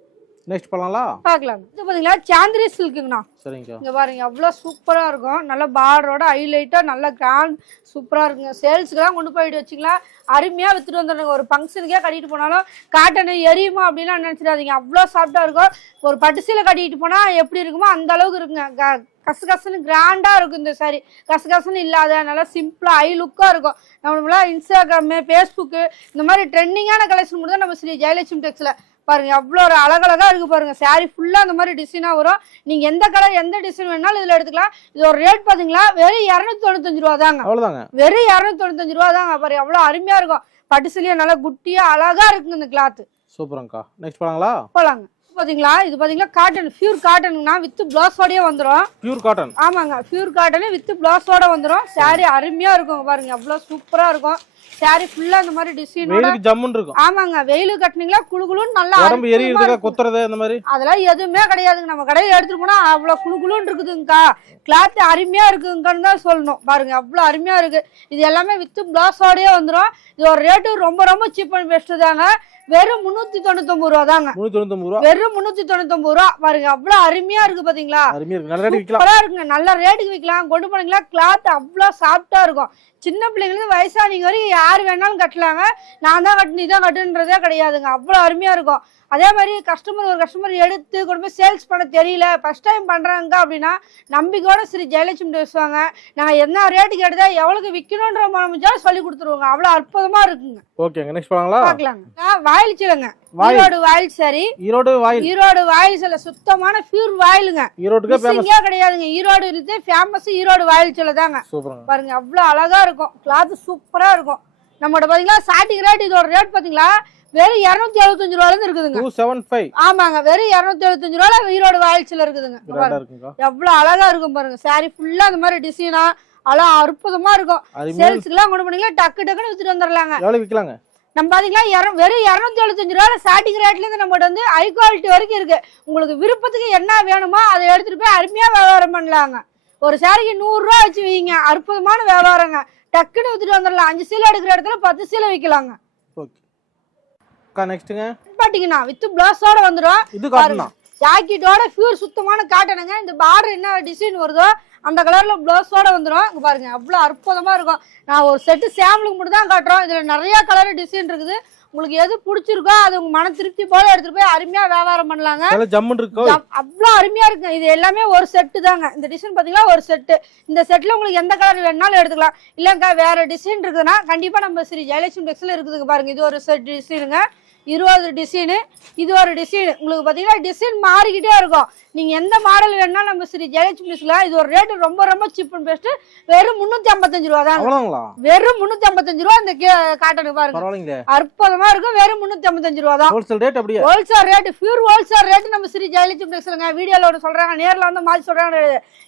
நெக்ஸ்ட் பண்ணலாம் பார்க்கலாம். இது பாத்தீங்களா சாந்திரி சில்க்குங்கண்ணா. சரிங்க, இங்க பாருங்க எவ்வளவு சூப்பரா இருக்கும். நல்ல பார்டரோட ஹைலைட்டா நல்ல கிராண்ட் சூப்பரா இருக்குங்க. சேல்ஸ்க்குலாம் கொண்டு போயிட்டு வச்சுக்கலாம். அருமையா வித்துட்டு வந்துடுங்க. ஒரு ஃபங்க்ஷனுக்கே கட்டிட்டு போனாலும் காட்டன் எரியுமா அப்படின்லாம் நினைச்சிடாதீங்க. அவ்வளோ சாஃப்டா இருக்கும். ஒரு பட்டு சீலை கட்டிட்டு போனா எப்படி இருக்குமோ அந்த அளவுக்கு இருக்குங்க. கசகசன்னு கிராண்டா இருக்கும் இந்த சாரி. கசகசன்னு இல்லாத நல்லா சிம்பிளா ஹை லுக்கா இருக்கும். நம்மளா இன்ஸ்டாகிராமு ஃபேஸ்புக்கு இந்த மாதிரி ட்ரெண்டிங்கான கலெக்ஷன் மட்டும் தான் நம்ம ஸ்ரீ ஜெயலட்சுமி டெக்ஸ்ல பாருங்க. எவ்வளோ ஒரு அழகழகா இருக்கு பாருங்க. சாரி ஃபுல்லா அந்த மாதிரி டிசைனா வரும். நீங்க எந்த கலர் எந்த டிசைன் வேணாலும் இதுல எடுத்துக்கலாம். இது ஒரு ரேட் பாத்தீங்களா வெறும் 295 ரூபா தாங்க. அவ்வளவுதாங்க. வெறும் 295 ரூபா தாங்க. பாருங்க எவ்வளவு அருமையா இருக்கும். பட்டுசிலியே நல்லா குட்டியா அழகா இருக்குங்க இந்த கிளாத். சூப்பர்ங்கக்கா. நெக்ஸ்ட் போலாங்களா? போலாங்க. பாத்தீங்களா இது பாத்தீங்களா காட்டன், பியூர் காட்டனுங்கண்ணா, வித் பிளவுஸோடய வந்துடும். Pure cotton? ஆமாங்க, பியூர் காட்டன் வித் பிளவுஸோட வந்துடும். சாரி அருமையா இருக்கும் பாருங்க, அவ்வளவு சூப்பரா இருக்கும். சாரி ஃபுல்லா இந்த மாதிரி டிசைனோட ஜம்முன்னு இருக்கும். ஆமாங்க, வெயிலு கட்டினீங்களா குளுகுளுன்னு நல்லா உடம்பு எரியுதுங்க, குத்துறது அந்த மாதிரி அதெல்லாம் எதுவுமே கிடையாதுங்க. நம்ம கடையில எடுத்துட்டு போனா அவ்வளவு குளுகுளுன்னு இருக்குதுங்கக்கா. கிளாத் அருமையா இருக்குங்கன்னு தான் சொல்லணும். பாருங்க அவ்வளவு அருமையா இருக்கு. இது எல்லாமே வித் பிளவுஸோடயே வந்துடும். இது ஒரு ரேட்டு ரொம்ப ரொம்ப சீப் அண்ட் பெஸ்ட் தாங்க. வெறும் 399 ரூபா தாங்க. 399 ரூபா, வெறும் 399 ரூபா. பாருங்க அவ்வளவு அருமையா இருக்கு பாத்தீங்களா? சூப்பரா இருக்குங்க, நல்ல ரேட்டுக்கு விற்கலாம். கொண்டு போனீங்களா கிளாத் அவ்வளவு சாஃப்டா இருக்கும். சின்ன பிள்ளைங்களுக்கு வயசானீங்க வரைக்கும் யாரு வேணாலும் கட்டலாங்க. நான் தான் கட்டு, நீ தான் கட்டுன்றதே கிடையாதுங்க. அவ்வளவு அருமையா இருக்கும். அதே மாதிரி ஒரு கஸ்டமர் எடுத்து கொண்டு போய் சேல்ஸ் பண்ண தெரியல, ஃபர்ஸ்ட் டைம் பண்றாங்க அப்படின்னா நம்பிக்கையோட ஸ்ரீ ஜெயலட்சுமி பேசுவாங்க. நாங்க என்ன ரேட்டுக்கு எடுத்தா எவ்வளவு விற்கணும்ன்ற முடிஞ்சாலும் சொல்லி கொடுத்துருவாங்க. அவ்வளவு அற்புதமா இருக்குங்க. ஓகேங்க, நெக்ஸ்ட் போலாங்களா? பார்க்கலாங்க. வாயில் சிலங்க, ஈரோடு வாயில் சாரி, ஈரோடு வாயில் சில சுத்தமான பியூர் வாயிலுங்க. ஈரோடுக்கு ஃபேமஸ் கிடையாதுங்க, ஈரோடு இருந்து ஃபேமஸ் ஈரோடு வாயில் சில தாங்க. பாருங்க அவ்வளவு அழகா இருக்கும், கிளாத் சூப்பரா இருக்கும். நம்மளோட பாத்தீங்களா ஸ்டார்டிங் ரேட், இதோட ரேட் பாத்தீங்களா வெறும் 275 ரூபாயில இருந்து இருக்குதுங்க. 275. ஆமாங்க, வெறும் 275 ரூபாயில ஈரோடு வாயில்ஸ்ல இருக்குதுங்க. எவ்வளவு அழகா இருக்கும் பாருங்க. சாரி ஃபுல்லா அந்த மாதிரி டிசைனா அழகா அற்புதமா இருக்கும். சேல்ஸ்க்கு எல்லாம் கொண்டு போனீங்களா டக்கு டக்குன்னு வித்துட்டு வந்துடலாங்க. எவ்வளவு விற்கலாங்க? நம்ம பாத்தீங்களா வெறும் 275 ரூபாயில ஸ்டார்டிங் ரேட்ல இருந்து நம்ம வந்து ஹை குவாலிட்டி வரைக்கும் இருக்கு. உங்களுக்கு விருப்பத்துக்கு என்ன வேணுமோ அதை எடுத்துட்டு போய் அருமையா வியாபாரம் பண்ணலாங்க. ஒரு சாரிக்கு 100 ரூபா வச்சு வைங்க, அற்புதமான வியாபாரங்க. டக்குன்னு வித்துட்டு வந்துடலாம். 5 சீலை எடுக்கிற இடத்துல 10 சீலை விற்கலாங்க. நெக்ஸ்ட்ங்க பாத்தீங்கன்னா வித் பிளவுஸோட வந்துடும். இது காட்டனா ஜாக்கெட்டோட பியூர் சுத்தமான காட்டனுங்க. இந்த பார்டர் என்ன டிசைன் வருதோ அந்த கலர்ல பிளவுஸோட வந்துடும். இங்க பாருங்க அவ்வளவு அற்புதமா இருக்கும். நான் ஒரு செட்டு சாம்பிளுக்கு மட்டும் தான் காட்டுறோம். இதுல நிறைய கலர் டிசைன் இருக்குது. உங்களுக்கு எது பிடிச்சிருக்கோ அது உங்க மன திருப்தி போல எடுத்துட்டு போய் அருமையா வியாபாரம் பண்ணலாங்க. அவ்வளவு அருமையா இருக்கு. இது எல்லாமே ஒரு செட்டு தாங்க. இந்த டிசைன் பாத்தீங்களா ஒரு செட்டு. இந்த செட்ல உங்களுக்கு எந்த கலர் வேணாலும் எடுத்துக்கலாம். இல்லங்க வேற டிசைன் இருக்குதுன்னா கண்டிப்பா நம்ம ஸ்ரீ ஜெயலட்சுமி டெக்ஸ்ல இருக்குதுங்க. பாருங்க இது ஒரு செட் டிசைனுங்க, 20 டிசைனு, இது ஒரு டிசைன். உங்களுக்கு பாத்தீங்கன்னா டிசைன் மாறிக்கிட்டே இருக்கும். நீங்க எந்த மாடல் வேணா நம்ம ஸ்ரீ ஜெயலட்சுமி டிஸ்ல. இது ஒரு ரேட் ரொம்ப ரொம்ப சீப் அண்ட் பெஸ்ட். வெறும் 355 ரூபா தான். வெறும் 355 ரூபா. இந்த காட்டனுக்கு பாருங்க அற்புதமா இருக்கும். வெறும் 355 ரூபா தான். Wholesale rate. அப்படியே wholesale rate, pure wholesale rate நம்ம ஸ்ரீ ஜெயலட்சுமி டிஸ்லங்க. வீடியோல ஒரு சொல்றாங்க, நேர்ல வந்து மாதிரி சொல்றாங்க.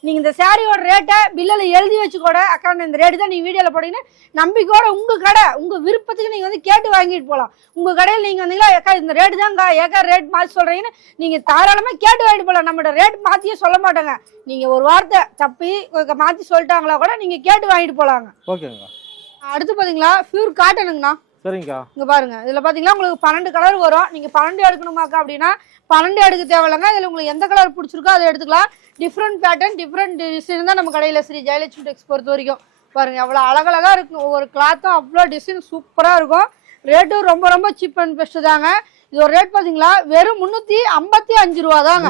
நீங்க இந்த சாரியோட ரேட்டை பில்லில் எழுதி வச்சுக்கூட அக்கா இந்த ரேட்டு தான் நீங்க வீடியோல போட்டீங்கன்னா நம்பிக்கையோட உங்க கடை உங்க விருப்பத்துக்கு நீங்க வந்து கேட்டு வாங்கிட்டு போகலாம். உங்க கடையில் நீங்க வந்தீங்களா ஏக்கா இந்த ரேட்டு தான்க்கா, ஏக்கா ரேட் மாற்றி சொல்றீங்கன்னு நீங்க தாராளமா கேட்டு வாங்கிட்டு போகலாம். நம்மளோட ரேட் மாத்தியே சொல்ல மாட்டாங்க. நீங்க ஒரு வார்த்தை தப்பி மாத்தி சொல்லிட்டாங்களா கூட நீங்க கேட்டு வாங்கிட்டு போலாங்க. ஓகேங்க. அடுத்து பாத்தீங்களா பியூர் காட்டனுங்கண்ணா. சரிங்கக்கா. இங்க பாருங்க இதுல பாத்தீங்கன்னா உங்களுக்கு 12 கலர் வரும். நீங்க 12 எடுக்கணுமாக்கா அப்படின்னா 12 எடுக்க தேவையில்லைங்க. இதுல உங்களுக்கு எந்த கலர் பிடிச்சிருக்கோ அதை எடுத்துக்கலாம். டிஃப்ரெண்ட் பேட்டர்ன் டிஃப்ரெண்ட் டிசைன் தான் நம்ம கடையில ஸ்ரீ ஜெயலட்சுமி டெக்ஸ் பொறுத்த வரைக்கும். பாருங்க அவ்வளவு அழகழகா இருக்கும். ஒவ்வொரு கிளாத்தும் அவ்வளோ டிசைன் சூப்பரா இருக்கும். ரேட்டும் ரொம்ப ரொம்ப சீப் அண்ட் பெஸ்ட் தாங்க. இது ஒரு ரேட் பாத்தீங்களா வெறும் 355 ரூபா தாங்க.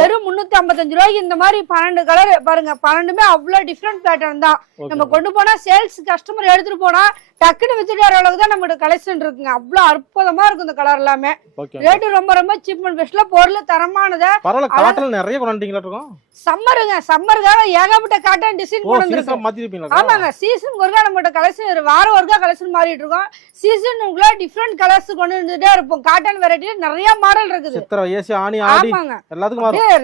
வெறும் 355 ரூபாய்க்கு இந்த மாதிரி 12 கலர் பாருங்க. 12மே அவ்வளவு டிஃப்ரெண்ட் பேட்டர்ன் தான். நம்ம கொண்டு போனா சேல்ஸ் கஸ்டமர் எடுத்துட்டு போனா டக்குன்னு வித்துட்டு வர அளவுக்கு தான் நம்மளோட கலெக்ஷன் இருக்குங்க. அவ்வளவு அற்புதமா இருக்கும் இந்த கலர் எல்லாமே. ரேட்டு ரொம்ப ரொம்ப சீப் அண்ட் பெஸ்ட்ல, பொருள் தரமானதா. நிறைய கொண்டாண்டிங்களா? சம்மருங்க, சம்மருக்காக ஏகப்பட்ட காட்டன் டிசைன் கொண்டு வந்திருக்கோம். ஆமாங்க, சீசன் ஒருக்கா நம்மளோட கலெக்ஷன் வாரம் ஒருக்கா கலெக்ஷன் மாறிட்டு இருக்கோம். சீசனுக்குள்ள டிஃப்ரெண்ட் கலர்ஸ் கொண்டு வந்துட்டே இருப்போம். காட்டன் வெரைட்டில நிறைய மாடல் இருக்குது.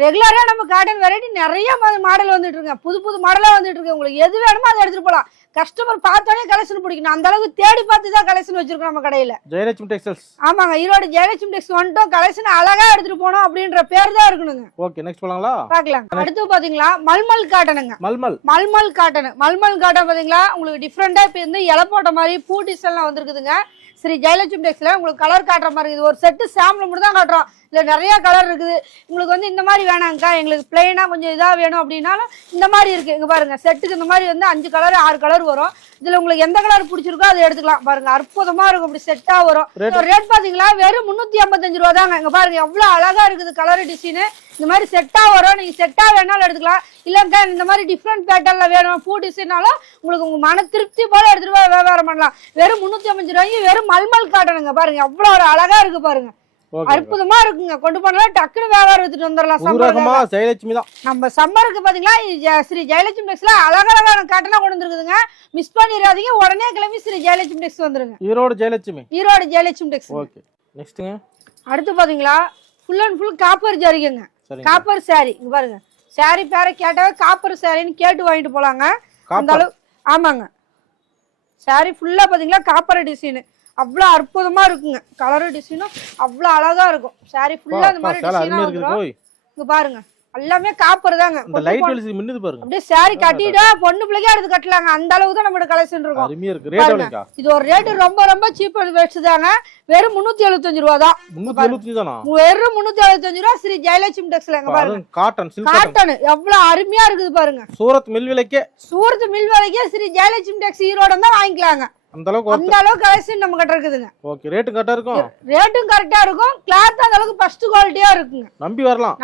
ரெகுலரா நம்ம காட்டன் வெரைட்டி நிறைய மாடல் வந்துட்டு இருக்கு. புது புது மாடலா வந்துட்டு இருக்கு. உங்களுக்கு எது வேணுமோ அதை எடுத்துட்டு போலாம். கஸ்டமர் பார்த்தோன்னே கலெக்ஷன் பிடிக்கணும். அந்த அளவுக்கு தேடி பார்த்து தான் கலெக்ஷன் வச்சிருக்கோம் நம்ம கடையில. ஜெயலட்சுமி டெக்ஸ்டைல்ஸ். ஆமாங்க, ஈரோடு ஜெயலட்சுமி டெக்ஸ் வந்துட்டோம். கலெக்ஷன் அழகா எடுத்துட்டு போனோம் அப்படின்ற பேர் தான் இருக்கணுங்க. ஓகே, நெக்ஸ்ட் போலாங்களா? பார்க்கலாம். அடுத்து பாத்தீங்களா மல்மல் காட்டனுங்க. மல்மல் காட்டன். மல்மல் காட்டன் பாத்தீங்களா உங்களுக்கு டிஃப்ரெண்டா இப்ப வந்து இலை போட்ட மாதிரி பூ டிசைன்லாம் வந்திருக்குதுங்க. ஸ்ரீ ஜெயலட்சுமி டெக்ஸ்ல உங்களுக்கு கலர் காட்டுற மாதிரி இது ஒரு செட்டு சாம்பிள் மட்டும் தான் காட்டுறோம். இதுல நிறைய கலர் இருக்குது. உங்களுக்கு வந்து இந்த மாதிரி வேணாங்கக்கா, எங்களுக்கு பிளைனா கொஞ்சம் இதா வேணும் அப்படின்னாலும் இந்த மாதிரி இருக்கு. இங்க பாருங்க செட்டுக்கு இந்த மாதிரி வந்து 5 கலர் 6 கலர் வரும். இதுல உங்களுக்கு எந்த கலர் பிடிச்சிருக்கோ அதை எடுத்துக்கலாம். பாருங்க அற்புதமா இருக்கும். இப்படி செட்டா வரும். ரேட் பாத்தீங்களா வெறும் 355 ரூபா தாங்க. இங்க பாருங்க எவ்வளவு அழகா இருக்குது கலர் டிசைன். இந்த மாதிரி செட்டா வரும். நீங்க செட்டா வேணாலும் எடுத்துக்கலாம். இல்லங்க இந்த மாதிரி டிஃப்ரெண்ட் பேட்டர்ல வேணும் பூ டிசைனாலும் உங்களுக்கு உங்க மன திருப்தி போல எடுத்துட்டு வியாபாரம் பண்ணலாம். வெறும் 355 ரூபாய்க்கு வெறும் மல்மல் காட்டனுங்க. பாருங்க எவ்வளவு ஒரு அழகா இருக்கு பாருங்க. அற்புதமா இருக்குங்க. கொண்டு போனாலும் டக்குனு வியாபாரம் எடுத்துட்டு வந்துடலாம். ஜெயலட்சுமி தான் நம்ம சம்மருக்கு பாத்தீங்களா ஸ்ரீ ஜெயலட்சுமி டெக்ஸ்ல அழகழகான காட்டனா கொண்டு வந்துருக்குதுங்க. மிஸ் பண்ணிடாதீங்க. உடனே கிளம்பி ஸ்ரீ ஜெயலட்சுமி டெக்ஸ் வந்துருங்க. ஈரோடு ஜெயலட்சுமி டெக்ஸ். ஓகே நெக்ஸ்ட்ங்க. அடுத்து பாத்தீங்களா ஃபுல் அண்ட் ஃபுல் காப்பர் ஜரிகைங்க. காப்பர் சாரி இங்க பாருங்க. சாரி பேரை கேட்டாவே காப்பர் சாரின்னு கேட்டு வாங்கிட்டு போலாங்க. அந்த அளவு ஆமாங்க. சாரி ஃபுல்லா பாத்தீங்களா காப்பர் டிசைன் அவ்வளோ அற்புதமா இருக்குங்க. கலரு டிசைனும் அவ்வளோ அழகா இருக்கும். சாரி ஃபுல்லா அந்த மாதிரி டிசைனா வந்துரும். இங்க பாருங்க எல்லாமே காப்பர் தாங்க. இந்த லைட் வெளி மின்னுது பாருங்க. அப்படியே சாரி கட்டிட்டா பொண்ணு பிள்ளைக்கு எடுத்து கட்டலாங்க. அந்த அளவுக்கு தான் நம்ம கலெக்ஷன் இருக்கும். அருமையா இருக்கு. ரேட் எவ்வளவுக்கா? இது ஒரு ரேட் ரொம்ப ரொம்ப சீப் அண்ட் பெஸ்ட் தாங்க. வெறும் 375 ரூபாய் தான். 375 தானா? வெறும் 375 ரூபாய் ஸ்ரீ ஜெயலட்சுமி டெக்ஸ்ல பாருங்க. காட்டன் சில்க் காட்டன் எவ்வளவு அருமையா இருக்குது பாருங்க. சூரத் மில் விலைக்கே ஸ்ரீ ஜெயலட்சுமி டெக்ஸ் ஈரோட தான் வாங்கிக்கலாங்க. அந்த அளவுக்கு கலெக்ஷன் நம்ம கிட்ட இருக்குதுங்க. ஓகே ரேட்டும் கரெக்ட்டா இருக்கும். ரேட்டும் கரெக்ட்டா இருக்கும். கிளாத் அந்த அளவுக்கு ஃபர்ஸ்ட் குவாலிட்டியா இருக்குங்க. நம்பி வரலாம்.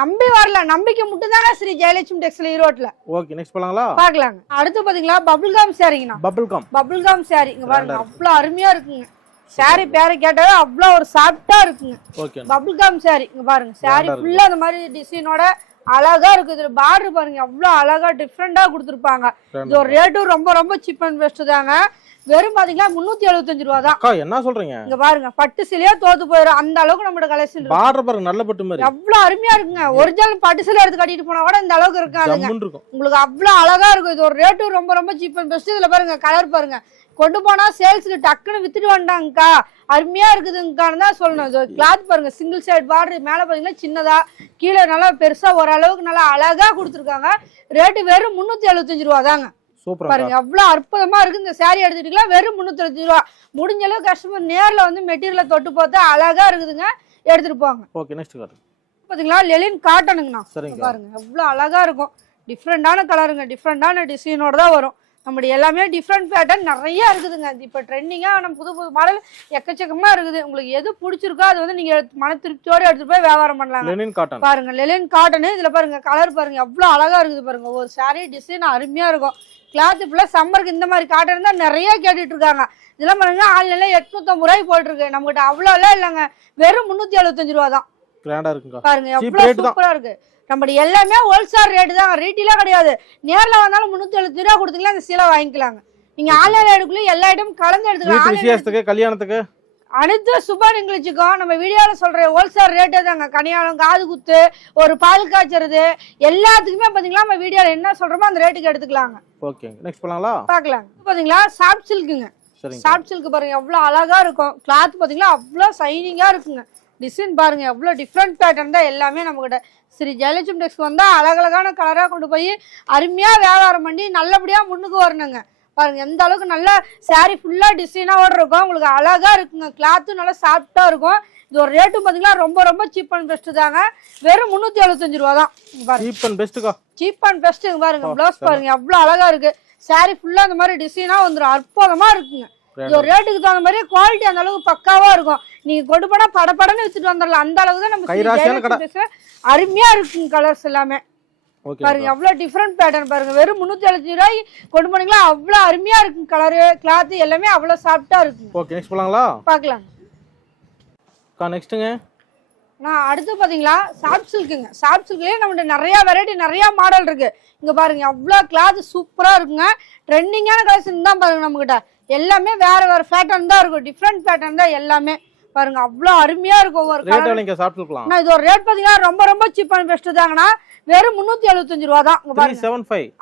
நம்பிக்கை மட்டும் தாங்க ஸ்ரீ ஜெயலட்சுமி டெக்ஸ்ல ஈரோட்ல. ஓகே நெக்ஸ்ட் போலாங்களா? பார்க்கலாங்க. அடுத்து பாத்தீங்களா பபிள் கம் சாரிங்கனா. பபிள் கம் சாரி இங்க பாருங்க அவ்வளவு அருமையா இருக்குங்க. சாரி பேரை கேட்டாவே அவ்வளவு ஒரு சாஃப்ட்டா இருக்குங்க. ஓகே பபிள் கம் சாரி இங்க பாருங்க. சாரி ஃபுல்லா அந்த மாதிரி டிசைனோட அழகா இருக்கு. இதுல பார்டர் பாருங்க அவ்வளவு அழகா டிஃபரெண்டா கொடுத்திருப்பாங்க. இது ஒரு ரேட்டும் ரொம்ப ரொம்ப சீப் அண்ட் பெஸ்ட் தாங்க. வெறும் பாத்தீங்களா 375 ரூபாய் தான். அக்கா என்ன சொல்றீங்க? இங்க பாருங்க பட்டு சிலையா தோத்து போயிடும். அந்த அளவுக்கு நம்மளோட கலெக்ஷன் இருக்கு. பார்டர் பாருங்க நல்ல பட்டு மாதிரி அவ்வளவு அருமையா இருக்குங்க. ஒரிஜினல் பட்டு சிலை எடுத்து கட்டிட்டு போனா கூட இந்த அளவுக்கு இருக்காதுங்க. உங்களுக்கு அவ்வளவு அழகா இருக்கும். இது ஒரு ரேட்டு ரொம்ப ரொம்ப சீப் அண்ட் பெஸ்ட். இதுல பாருங்க கலர் பாருங்க. கொண்டு போனா சேல்ஸ்க்கு டக்குன்னு வித்துட்டு வந்தாங்கக்கா. அருமையா இருக்குதுங்கக்கான்னு தான் சொல்லணும். இது கிளாத் பாருங்க சிங்கிள் சைடு பார்டர். மேல பாத்தீங்கன்னா சின்னதா கீழே நல்லா பெருசா ஓரளவுக்கு நல்லா அழகா கொடுத்துருக்காங்க. ரேட்டு வெறும் 375 ரூபாய் தாங்க. பாருங்க எவ்வளவு அற்புதமா இருக்கு. இந்த சாரி எடுத்துட்டீங்களா வெறும் 375 ரூபாய். முடிஞ்ச அளவு கஸ்டமர் நேர்ல வந்து மெட்டீரியலை தொட்டு பார்த்தா அழகா இருக்குதுங்க. எடுத்துட்டு போங்க. ஓகே நெக்ஸ்ட் காட்டு. பாத்தீங்களா லெலின் காட்டனுங்கண்ணா. பாருங்க எவ்வளவு அழகா இருக்கும். டிஃப்ரெண்டான கலருங்க. டிஃப்ரெண்டான டிசைனோட தான் வரும். நம்மளுடைய எல்லாமே டிஃப்ரெண்ட் பேட்டர்ன் நிறைய இருக்குதுங்க. இப்போ ட்ரெண்டிங்கா நம்ம புது புது மாடல் எக்கச்சக்கமா இருக்குது. உங்களுக்கு எது பிடிச்சிருக்கோ அது வந்து நீங்க மன திருப்தியோட எடுத்துட்டு போய் வியாபாரம் பண்ணலாம். பாருங்க லெலின் காட்டன். இதுல பாருங்க கலர் பாருங்க எவ்வளவு அழகா இருக்குது பாருங்க. ஒரு சாரி டிசைன் அருமையா இருக்கும். கிளாத் ஃபுல்லா சம்மருக்கு இந்த மாதிரி காட்டன் தான் நிறைய கேட்டுட்டு இருக்காங்க. இதெல்லாம் பாருங்க ஆன்லைன்ல 850 ரூபாய் போட்டுருக்கு. நம்ம கிட்ட அவ்வளவு எல்லாம் இல்லைங்க. வெறும் 375 ரூபாய் தான். பாருங்க எவ்வளவு சூப்பரா இருக்கு. நம்ம எல்லாமே ஹோல்சேல் ரேட் தான். ரீட்டெயிலா கிடையாது. நேர்ல வந்தாலும் 375 ரூபாய் கொடுத்தீங்களா இந்த சீலை வாங்கிக்கலாங்க. நீங்க ஆன்லைன்ல எடுக்கல எல்லா ஐட்டம் கலந்து எடுத்துக்கலாம். கல்யாணத்துக்கு அனைத்து சுப நிகழ்ச்சிக்கும் நம்ம வீடியோல சொல்ற ஹோல்சேல் ரேட்டே தாங்க. கனியாளம் காது குத்து ஒரு பால் காய்ச்சறது எல்லாத்துக்குமே பாத்தீங்களா நம்ம வீடியோல என்ன சொல்றோமோ அந்த ரேட்டுக்கு எடுத்துக்கலாங்க. ஓகே நெக்ஸ்ட் போலாங்களா? பார்க்கலாம். பாத்தீங்களா சாஃப்ட் சில்க்குங்க. சாஃப்ட் சில்க் பாருங்க எவ்வளவு அழகா இருக்கும். கிளாத் பாத்தீங்களா அவ்வளவு ஷைனிங்கா இருக்குங்க. டிசைன் பாருங்க எவ்வளவு டிஃப்ரெண்ட் பேட்டர்ன் தான் எல்லாமே நம்ம கிட்ட. ஸ்ரீ ஜெயலட்சுமி டெக்ஸ் வந்தா அழகழகான கலரா கொண்டு போய் அருமையா வியாபாரம் பண்ணி நல்லபடியா முன்னுக்கு வரணுங்க. பாருங்க எந்த அளவுக்கு நல்ல சாரி ஃபுல்லா டிசைனாவோட இருக்கும். உங்களுக்கு அழகா இருக்குங்க. கிளாத்தும் நல்லா சாஃப்டா இருக்கும். இது ஒரு ரேட்டும் பாத்தீங்கன்னா ரொம்ப ரொம்ப சீப் அண்ட் பெஸ்ட் தாங்க. வெறும் 375 ரூபாய் தான். சீப் அண்ட் பெஸ்ட் பாருங்க. பிளவுஸ் பாருங்க எவ்வளவு அழகா இருக்கு. சாரி ஃபுல்லா அந்த மாதிரி டிசைனா வந்துடும். அற்புதமா இருக்குங்க. இது ஒரு ரேட்டுக்கு தகுந்த மாதிரி குவாலிட்டி அந்த அளவுக்கு பக்காவா இருக்கும். நீங்க கொண்டு போனா படப்படன்னு வித்துட்டு வந்துடலாம். அந்த அளவுக்கு தான் நம்ம அருமையா இருக்குங்க. கலர்ஸ் எல்லாமே பாருங்க எவ்வளவு டிஃப்ரெண்ட் பேட்டர்ன் பாருங்க. வெறும் 375 ரூபாய் கொண்டு போனீங்களா அவ்வளவு அருமையா இருக்கு. கலரு கிளாத் எல்லாமே அவ்வளவு சாஃப்டா இருக்கு. ஓகே நெக்ஸ்ட் போலாங்களா? பார்க்கலாம். நெக்ஸ்ட்ங்க நான் அடுத்து பாத்தீங்களா சாஃப்ட் சில்க்குங்க. சாஃப்ட் சில்க்லயே நம்மகிட்ட நிறைய வெரைட்டி நிறைய மாடல் இருக்கு. இங்க பாருங்க எவ்வளவு கிளாத் சூப்பரா இருக்குங்க. ட்ரெண்டிங்கான கலெக்ஷன் தான் பாருங்க. நம்ம கிட்ட எல்லாமே வேற வேற பேட்டர்ன் தான் இருக்கும். டிஃப்ரெண்ட் பேட்டர்ன் தான் எல்லாமே. பாருங்க அவ்வளவு அருமையா இருக்கும். ஒரு இது ஒரு ரேட் பாத்தீங்கன்னா ரொம்ப ரொம்ப சீப் அண்ட் பெஸ்ட் தாங்கண்ணா. வெறும் 375 ரூபாய் தான்.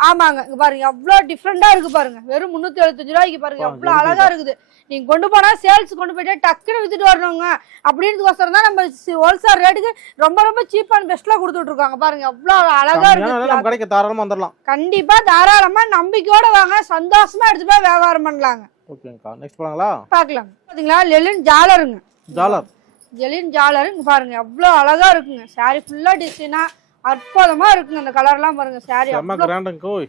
ஆமாங்க இங்க பாருங்க எவ்வளவு டிஃப்ரெண்டா இருக்கு பாருங்க. வெறும் 375 ரூபாய்க்கு பாருங்க எவ்வளவு அழகா இருக்குது. நீங்க கொண்டு போனா சேல்ஸ் கொண்டு போயிட்டு டக்குன்னு வித்துட்டு வரணுங்க. அப்படின்றதுக்கோசரம் தான் நம்ம ஹோல்சேல் ரேட்டுக்கு ரொம்ப ரொம்ப சீப் அண்ட் பெஸ்ட்ல கொடுத்துட்டு இருக்காங்க. பாருங்க எவ்வளவு அழகா இருக்கு. தாராளமா வந்துடலாம். கண்டிப்பா தாராளமா நம்பிக்கையோட வாங்க. சந்தோஷமா எடுத்து போய் வியாபாரம் பண்ணலாங்க. ஓகேங்கா நெக்ஸ்ட் போலாங்களா? பார்க்கலாம். பாத்தீங்களா லெலின் ஜாலருங்க. லெலின் ஜாலர் இங்க பாருங்க எவ்வளவு அழகா இருக்குங்க. சாரி ஃபுல்லா டிசைனா அற்புதமா இருக்குங்க. அந்த கலர் எல்லாம் பாருங்க. சாரி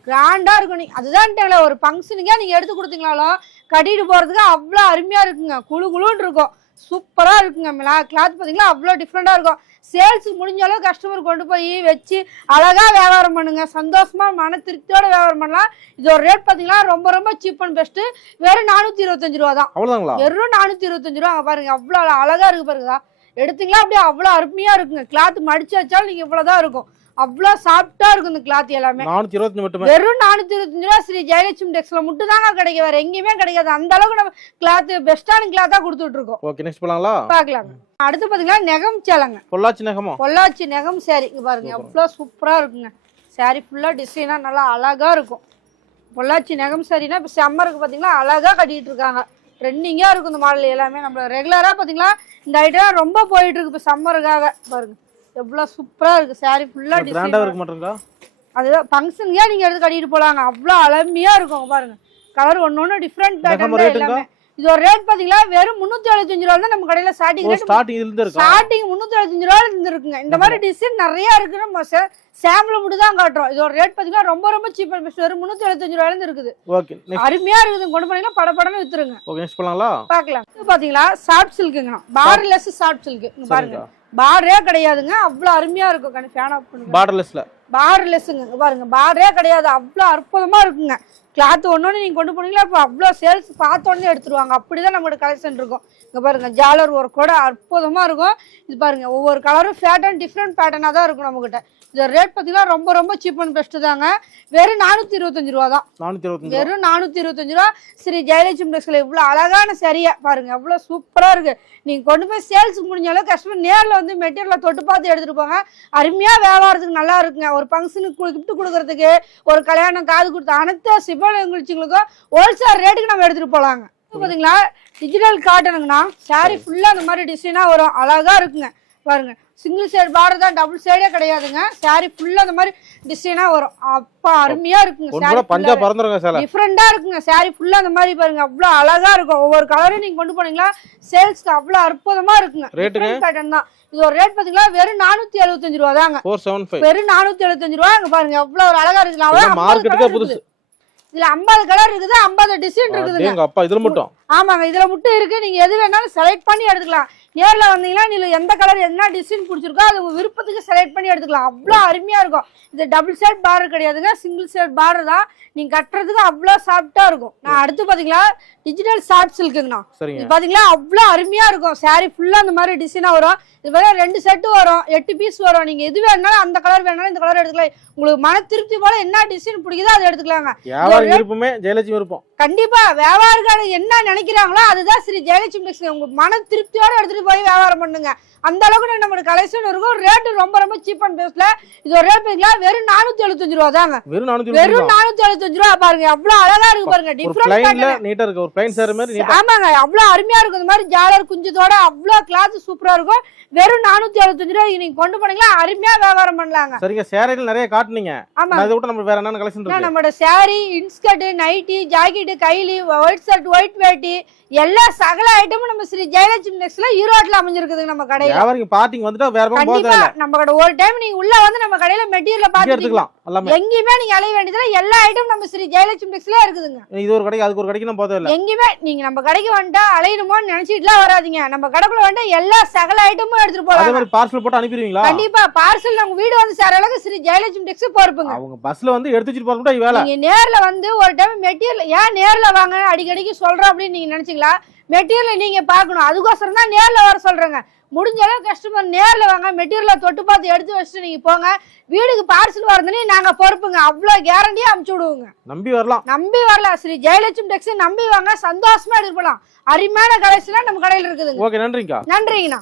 கிராண்டா இருக்கும். நீங்க அதுதான் ஒரு ஃபங்க்ஷனுக்கே நீங்க எடுத்து கொடுத்தீங்களாலும் கட்டிட்டு போறதுக்கு அவ்வளவு அருமையா இருக்குங்க. குழு குழுன்னு இருக்கும். சூப்பரா இருக்குங்க. கிளாத் பாத்தீங்களா அவ்வளவு டிஃப்ரெண்டா இருக்கும். சேல்ஸ் முடிஞ்ச அளவு கஸ்டமர் கொண்டு போய் வச்சு அழகா வியாபாரம் பண்ணுங்க. சந்தோஷமா மன திருப்தியோட வியாபாரம் பண்ணலாம். இது ஒரு ரேட் பாத்தீங்கன்னா ரொம்ப ரொம்ப சீப் அண்ட் பெஸ்ட். வெறும் 425 ரூபா தான். வெறும் 425 ரூபா. பாருங்க அவ்வளவு அழகா இருக்கு பாருங்க. எடுத்தீங்களா அப்படியே அவ்வளவு அருமையா இருக்குங்க. கிளாத் மடிச்சு வச்சாலும் நீங்க இவ்வளவுதான் இருக்கும். அவ்வளவு சாஃப்டா இருக்கும் இந்த கிளாத் எல்லாமே. 425 மட்டுமே. வெறும் 425 ரூபா ஸ்ரீ ஜெயலட்சுமி டெக்ஸ்ல மட்டும் தாங்க கிடைக்கும், வேற எங்கேயுமே கிடைக்காது. அந்த அளவுக்கு நம்ம கிளாத் பெஸ்டான கிளாத்தா கொடுத்துட்டு இருக்கோம். ஓகே, நெக்ஸ்ட் போலாங்களா? பாக்கலாம். அடுத்து பாத்தீங்கன்னா நெகம் சேலைங்க. பொள்ளாச்சி நெகமா? பொள்ளாச்சி நெகம் சாரி. இங்க பாருங்க எவ்வளவு சூப்பரா இருக்குங்க. சாரி ஃபுல்லா டிசைனா நல்லா அழகா இருக்கும். பொள்ளாச்சி நெகம் சாரினா இப்ப சம்மருக்கு பாத்தீங்கன்னா அழகா கட்டிட்டு இருக்காங்க. ட்ரெண்டிங்கா இருக்கும் இந்த மாடல் எல்லாமே. நம்ம ரெகுலரா பாத்தீங்களா இந்த ஐட்டம் ரொம்ப போயிட்டு இருக்கு இப்ப சம்மருக்காக. பாருங்க எவ்வளவு சூப்பரா இருக்கு. சாரி ஃபுல்லா கிராண்டா இருக்கு மாட்டீங்களா? அதுதான் ஃபங்க்ஷனுக்கே நீங்க எடுத்து கட்டிட்டு போலாங்க. அவ்வளவு அழமையா இருக்கும். பாருங்க கலர் ஒன்னொன்னு டிஃபரெண்ட் பேட்டர்ன் எல்லாமே. இது ஒரு ரேட் பாத்தீங்களா வெறும் 375 ரூபாய் தான் நம்ம கடையில ஸ்டார்டிங் ரேட். ஸ்டார்டிங் 375 ரூபாயில இருந்து இருக்குங்க. இந்த மாதிரி டிசைன் நிறைய இருக்கு. நம்ம சாம்பிள் மட்டும் தான் காட்டுறோம். இது ஒரு ரேட் பாத்தீங்கன்னா ரொம்ப ரொம்ப சீப் அண்ட் பெஸ்ட். வெறும் 375 ரூபாயில இருந்து இருக்குது. ஓகே, அருமையா இருக்குது. கொண்டு போனீங்கன்னா படபடன்னு வித்துருங்க. ஓகே, நெக்ஸ்ட் போலாங்களா? பார்க்கலாம். இது பாத்தீங்களா சாஃப்ட் சில்க்குங்க. Borderless soft silk. இங்க பாருங்க பார்டரே கிடையாதுங்க. அவ்வளவு அருமையா இருக்கும். ஃபேன் ஆஃப் பண்ணுங்க. பார்டர்லெஸ்ல பார்டர்லெஸ்ங்க. பாருங்க பார்டரே கிடையாது. அவ்வளவு அற்புதமா இருக்குங்க. கிளாத் ஒன்னொன்னு நீங்க கொண்டு போனீங்களா இப்போ அவ்வளோ சேல்ஸ் பார்த்த உடனே எடுத்துருவாங்க. அப்படிதான் நம்மளோட கலெக்ஷன் இருக்கும். இங்க பாருங்க ஜாலர் ஒர்க்கோட அற்புதமா இருக்கும். இது பாருங்க ஒவ்வொரு கலரும் பேட்டர்ன் டிஃப்ரெண்ட் பேட்டர்னா தான் இருக்கும் நம்ம கிட்ட. இது ரேட் பாத்தீங்கன்னா ரொம்ப ரொம்ப சீப் அண்ட் பெஸ்ட் தாங்க. வெறும் 425 ரூபா தான். வெறும் 425 ரூபா ஸ்ரீ ஜெயலட்சுமி டெக்ஸ்ல. இவ்வளவு அழகான சரியா பாருங்க எவ்வளவு சூப்பரா இருக்கு. நீங்க கொண்டு போய் சேல்ஸ் முடிஞ்சாலும் கஸ்டமர் நேரில் வந்து மெட்டீரியலை தொட்டு பார்த்து எடுத்துட்டு போங்க. அருமையா வியாபாரத்துக்கு நல்லா இருக்குங்க. ஒரு ஃபங்க்ஷனுக்கு கிஃப்ட் கொடுக்கறதுக்கு, ஒரு கல்யாணம் காது கொடுத்த அனைத்து சிவ நிகழ்ச்சிகளுக்கும் ஹோல்சேல் ரேட்டுக்கு நம்ம எடுத்துட்டு போலாங்க. பாத்தீங்களா டிஜிட்டல் காட்டனுங்கண்ணா. சாரி ஃபுல்லா அந்த மாதிரி டிசைனா வரும். அழகா இருக்குங்க. பாருங்க சிங்கிள் சைடு பார்டர் தான், டபுள் சைடே கிடையாதுங்க. சாரி ஃபுல்லா அந்த மாதிரி டிசைனா வரும். அப்பா அருமையா இருக்குங்க. டிஃப்ரெண்டா இருக்குங்க. சாரி ஃபுல்லா அந்த மாதிரி பாருங்க அவ்வளவு அழகா இருக்கும். ஒவ்வொரு கலரையும் நீங்க கொண்டு போனீங்களா சேல்ஸ்க்கு அவ்வளவு அற்புதமா இருக்குங்க. பேட்டர்ன் தான். இது ஒரு ரேட் பாத்தீங்களா வெறும் 475 ரூபா தாங்க. வெறும் 475 ரூபா. அங்க பாருங்க எவ்வளவு ஒரு அழகா இருக்கு. இதுல 50 கலர் இருக்குது, 50 டிசைன் இருக்குதுங்க. ஆமாங்க இதுல மட்டும் இருக்கு. நீங்க எது வேணாலும் செலக்ட் பண்ணி எடுத்துக்கலாம். நேர்ல வந்தீங்கன்னா நீங்க எந்த கலர் என்ன டிசைன் பிடிச்சிருக்கோ அது உங்க விருப்பத்துக்கு செலக்ட் பண்ணி எடுத்துக்கலாம். அவ்வளவு அருமையா இருக்கும். இது டபுள் சைட் பார்டர் கிடையாதுங்க, சிங்கிள் சைட் பார்டர் தான். நீங்க கட்டுறதுக்கு அவ்வளவு சாஃப்டா இருக்கும். நான் அடுத்து பாத்தீங்களா டிஜிட்டல் சாஃப்ட் சில்க்குங்கண்ணா. பாத்தீங்களா அவ்வளவு அருமையா இருக்கும். சாரி ஃபுல்லா அந்த மாதிரி டிசைனா வரும். இது வேற 2 செட் வரும், 8 பீஸ் வரும். நீங்க எது வேணாலும் அந்த கலர் வேணாலும் இந்த கலர் எடுத்துக்கலாம். உங்களுக்கு மன திருப்தி போல என்ன டிசைன் பிடிக்குதோ அதை எடுத்துக்கலாங்க. கண்டிப்பா வியாபாரிகள் என்ன நினைக்கிறாங்களோ அதுதான் ஸ்ரீ ஜெயலட்சுமி டெக்ஸ்டைல்ஸ். உங்க மன திருப்தியோட எடுத்துட்டு போய் வியாபாரம் பண்ணுங்க. அந்த அளவுக்கு நம்மளோட கலெக்ஷன் இருக்கும். ரேட் ரொம்ப ரொம்ப சீப் அண்ட் பெஸ்ட்ல. இது ஒரு ரேட் பாத்தீங்களா வெறும் 475 ரூபா தாங்க. வெறும் 475 ரூபா. பாருங்க எவ்வளவு அழகா இருக்கு. பாருங்க டிஃபரெண்ட் நீட்டா இருக்கு. ஒரு பிளைன் சேர் மாதிரி நீட்டா. ஆமாங்க அவ்வளவு அருமையா இருக்கும். இந்த மாதிரி ஜாலர் குஞ்சத்தோட அவ்வளவு கிளாத் சூப்பரா இருக்கும். வெறும் 475 ரூபாய் நீங்க கொண்டு போனீங்களா அருமையா வியாபாரம் பண்ணலாங்க. சரிங்க, சேரீகள் நிறைய காட்டுனீங்க. அதை விட்டு நம்ம வேற என்ன கலெக்ஷன் இருக்கு? நம்மளோட சாரி, இன்ஸ்கர்ட், நைட்டி, ஜாக்கெட், கைலி, ஒயிட் ஷர்ட், ஒயிட் வேட்டி எல்லா சகல ஐட்டமும் நம்ம ஸ்ரீ ஜெயலட்சுமி டெக்ஸ்ல ஈரோட்ல அமைஞ்சிருக்குதுங்க. நம்ம கடையில வியாபாரிங்க பார்ட்டிங் வந்துட்டா வேற பக்கம் போதே இல்ல. நம்ம கடை ஒரு டைம் நீங்க உள்ள வந்து நம்ம கடையில மெட்டீரியல் பார்த்து எடுத்துக்கலாம். எங்கயுமே நீங்க அலைய வேண்டியதுல எல்லா ஐட்டம் நம்ம ஸ்ரீ ஜெயலட்சுமி டெக்ஸ்ல இருக்குதுங்க. இது ஒரு கடைக்கு அதுக்கு ஒரு கடைக்கு நம்ம போதே இல்ல. எங்கயுமே நீங்க நம்ம கடைக்கு வந்துட்டா அலையணுமோன்னு நினைச்சிட்டுலாம் வராதீங்க. நம்ம கடைக்குள்ள வந்து எல்லா சகல ஐட்டமும் எடுத்துட்டு போலாம். அதே மாதிரி பார்சல் போட்டு அனுப்பிடுவீங்களா? கண்டிப்பா பார்சல் நம்ம வீடு வந்து சேர அளவுக்கு ஸ்ரீ ஜெயலட்சுமி டெக்ஸ் பொறுப்புங்க. அவங்க பஸ்ல வந்து எடுத்து வச்சிட்டு போறதுட்டா வேலை. நீங்க நேர்ல வந்து ஒரு டைம் மெட்டீரியல் ஏன் நேர்ல வாங்க அடிக்கடிக்கு சொல்றோம் அப்படின்னு நீங்க நினைச்சீங்களா? மெட்டீரியல் நீங்க பாக்கணும். அதுக்கோசரம் தான் நேர்ல வர சொல்றேங்க. முடிஞ்ச அளவு கஸ்டமர் நேர்ல வாங்க, மெட்டீரியலை தொட்டு பார்த்து எடுத்து வச்சுட்டு நீங்க போங்க. வீடுக்கு பார்சல் வரதுன்னு நாங்க பொறுப்புங்க. அவ்வளவு கேரண்டியா அமுச்சு விடுவோங்க. நம்பி வரலாம். ஸ்ரீ ஜெயலட்சுமி டெக்ஸ் நம்பி வாங்க, சந்தோஷமா எடுத்து போலாம். அருமையான கலெக்ஷன் நம்ம கடையில இருக்குதுங்க. நன்றிங்கண்ணா.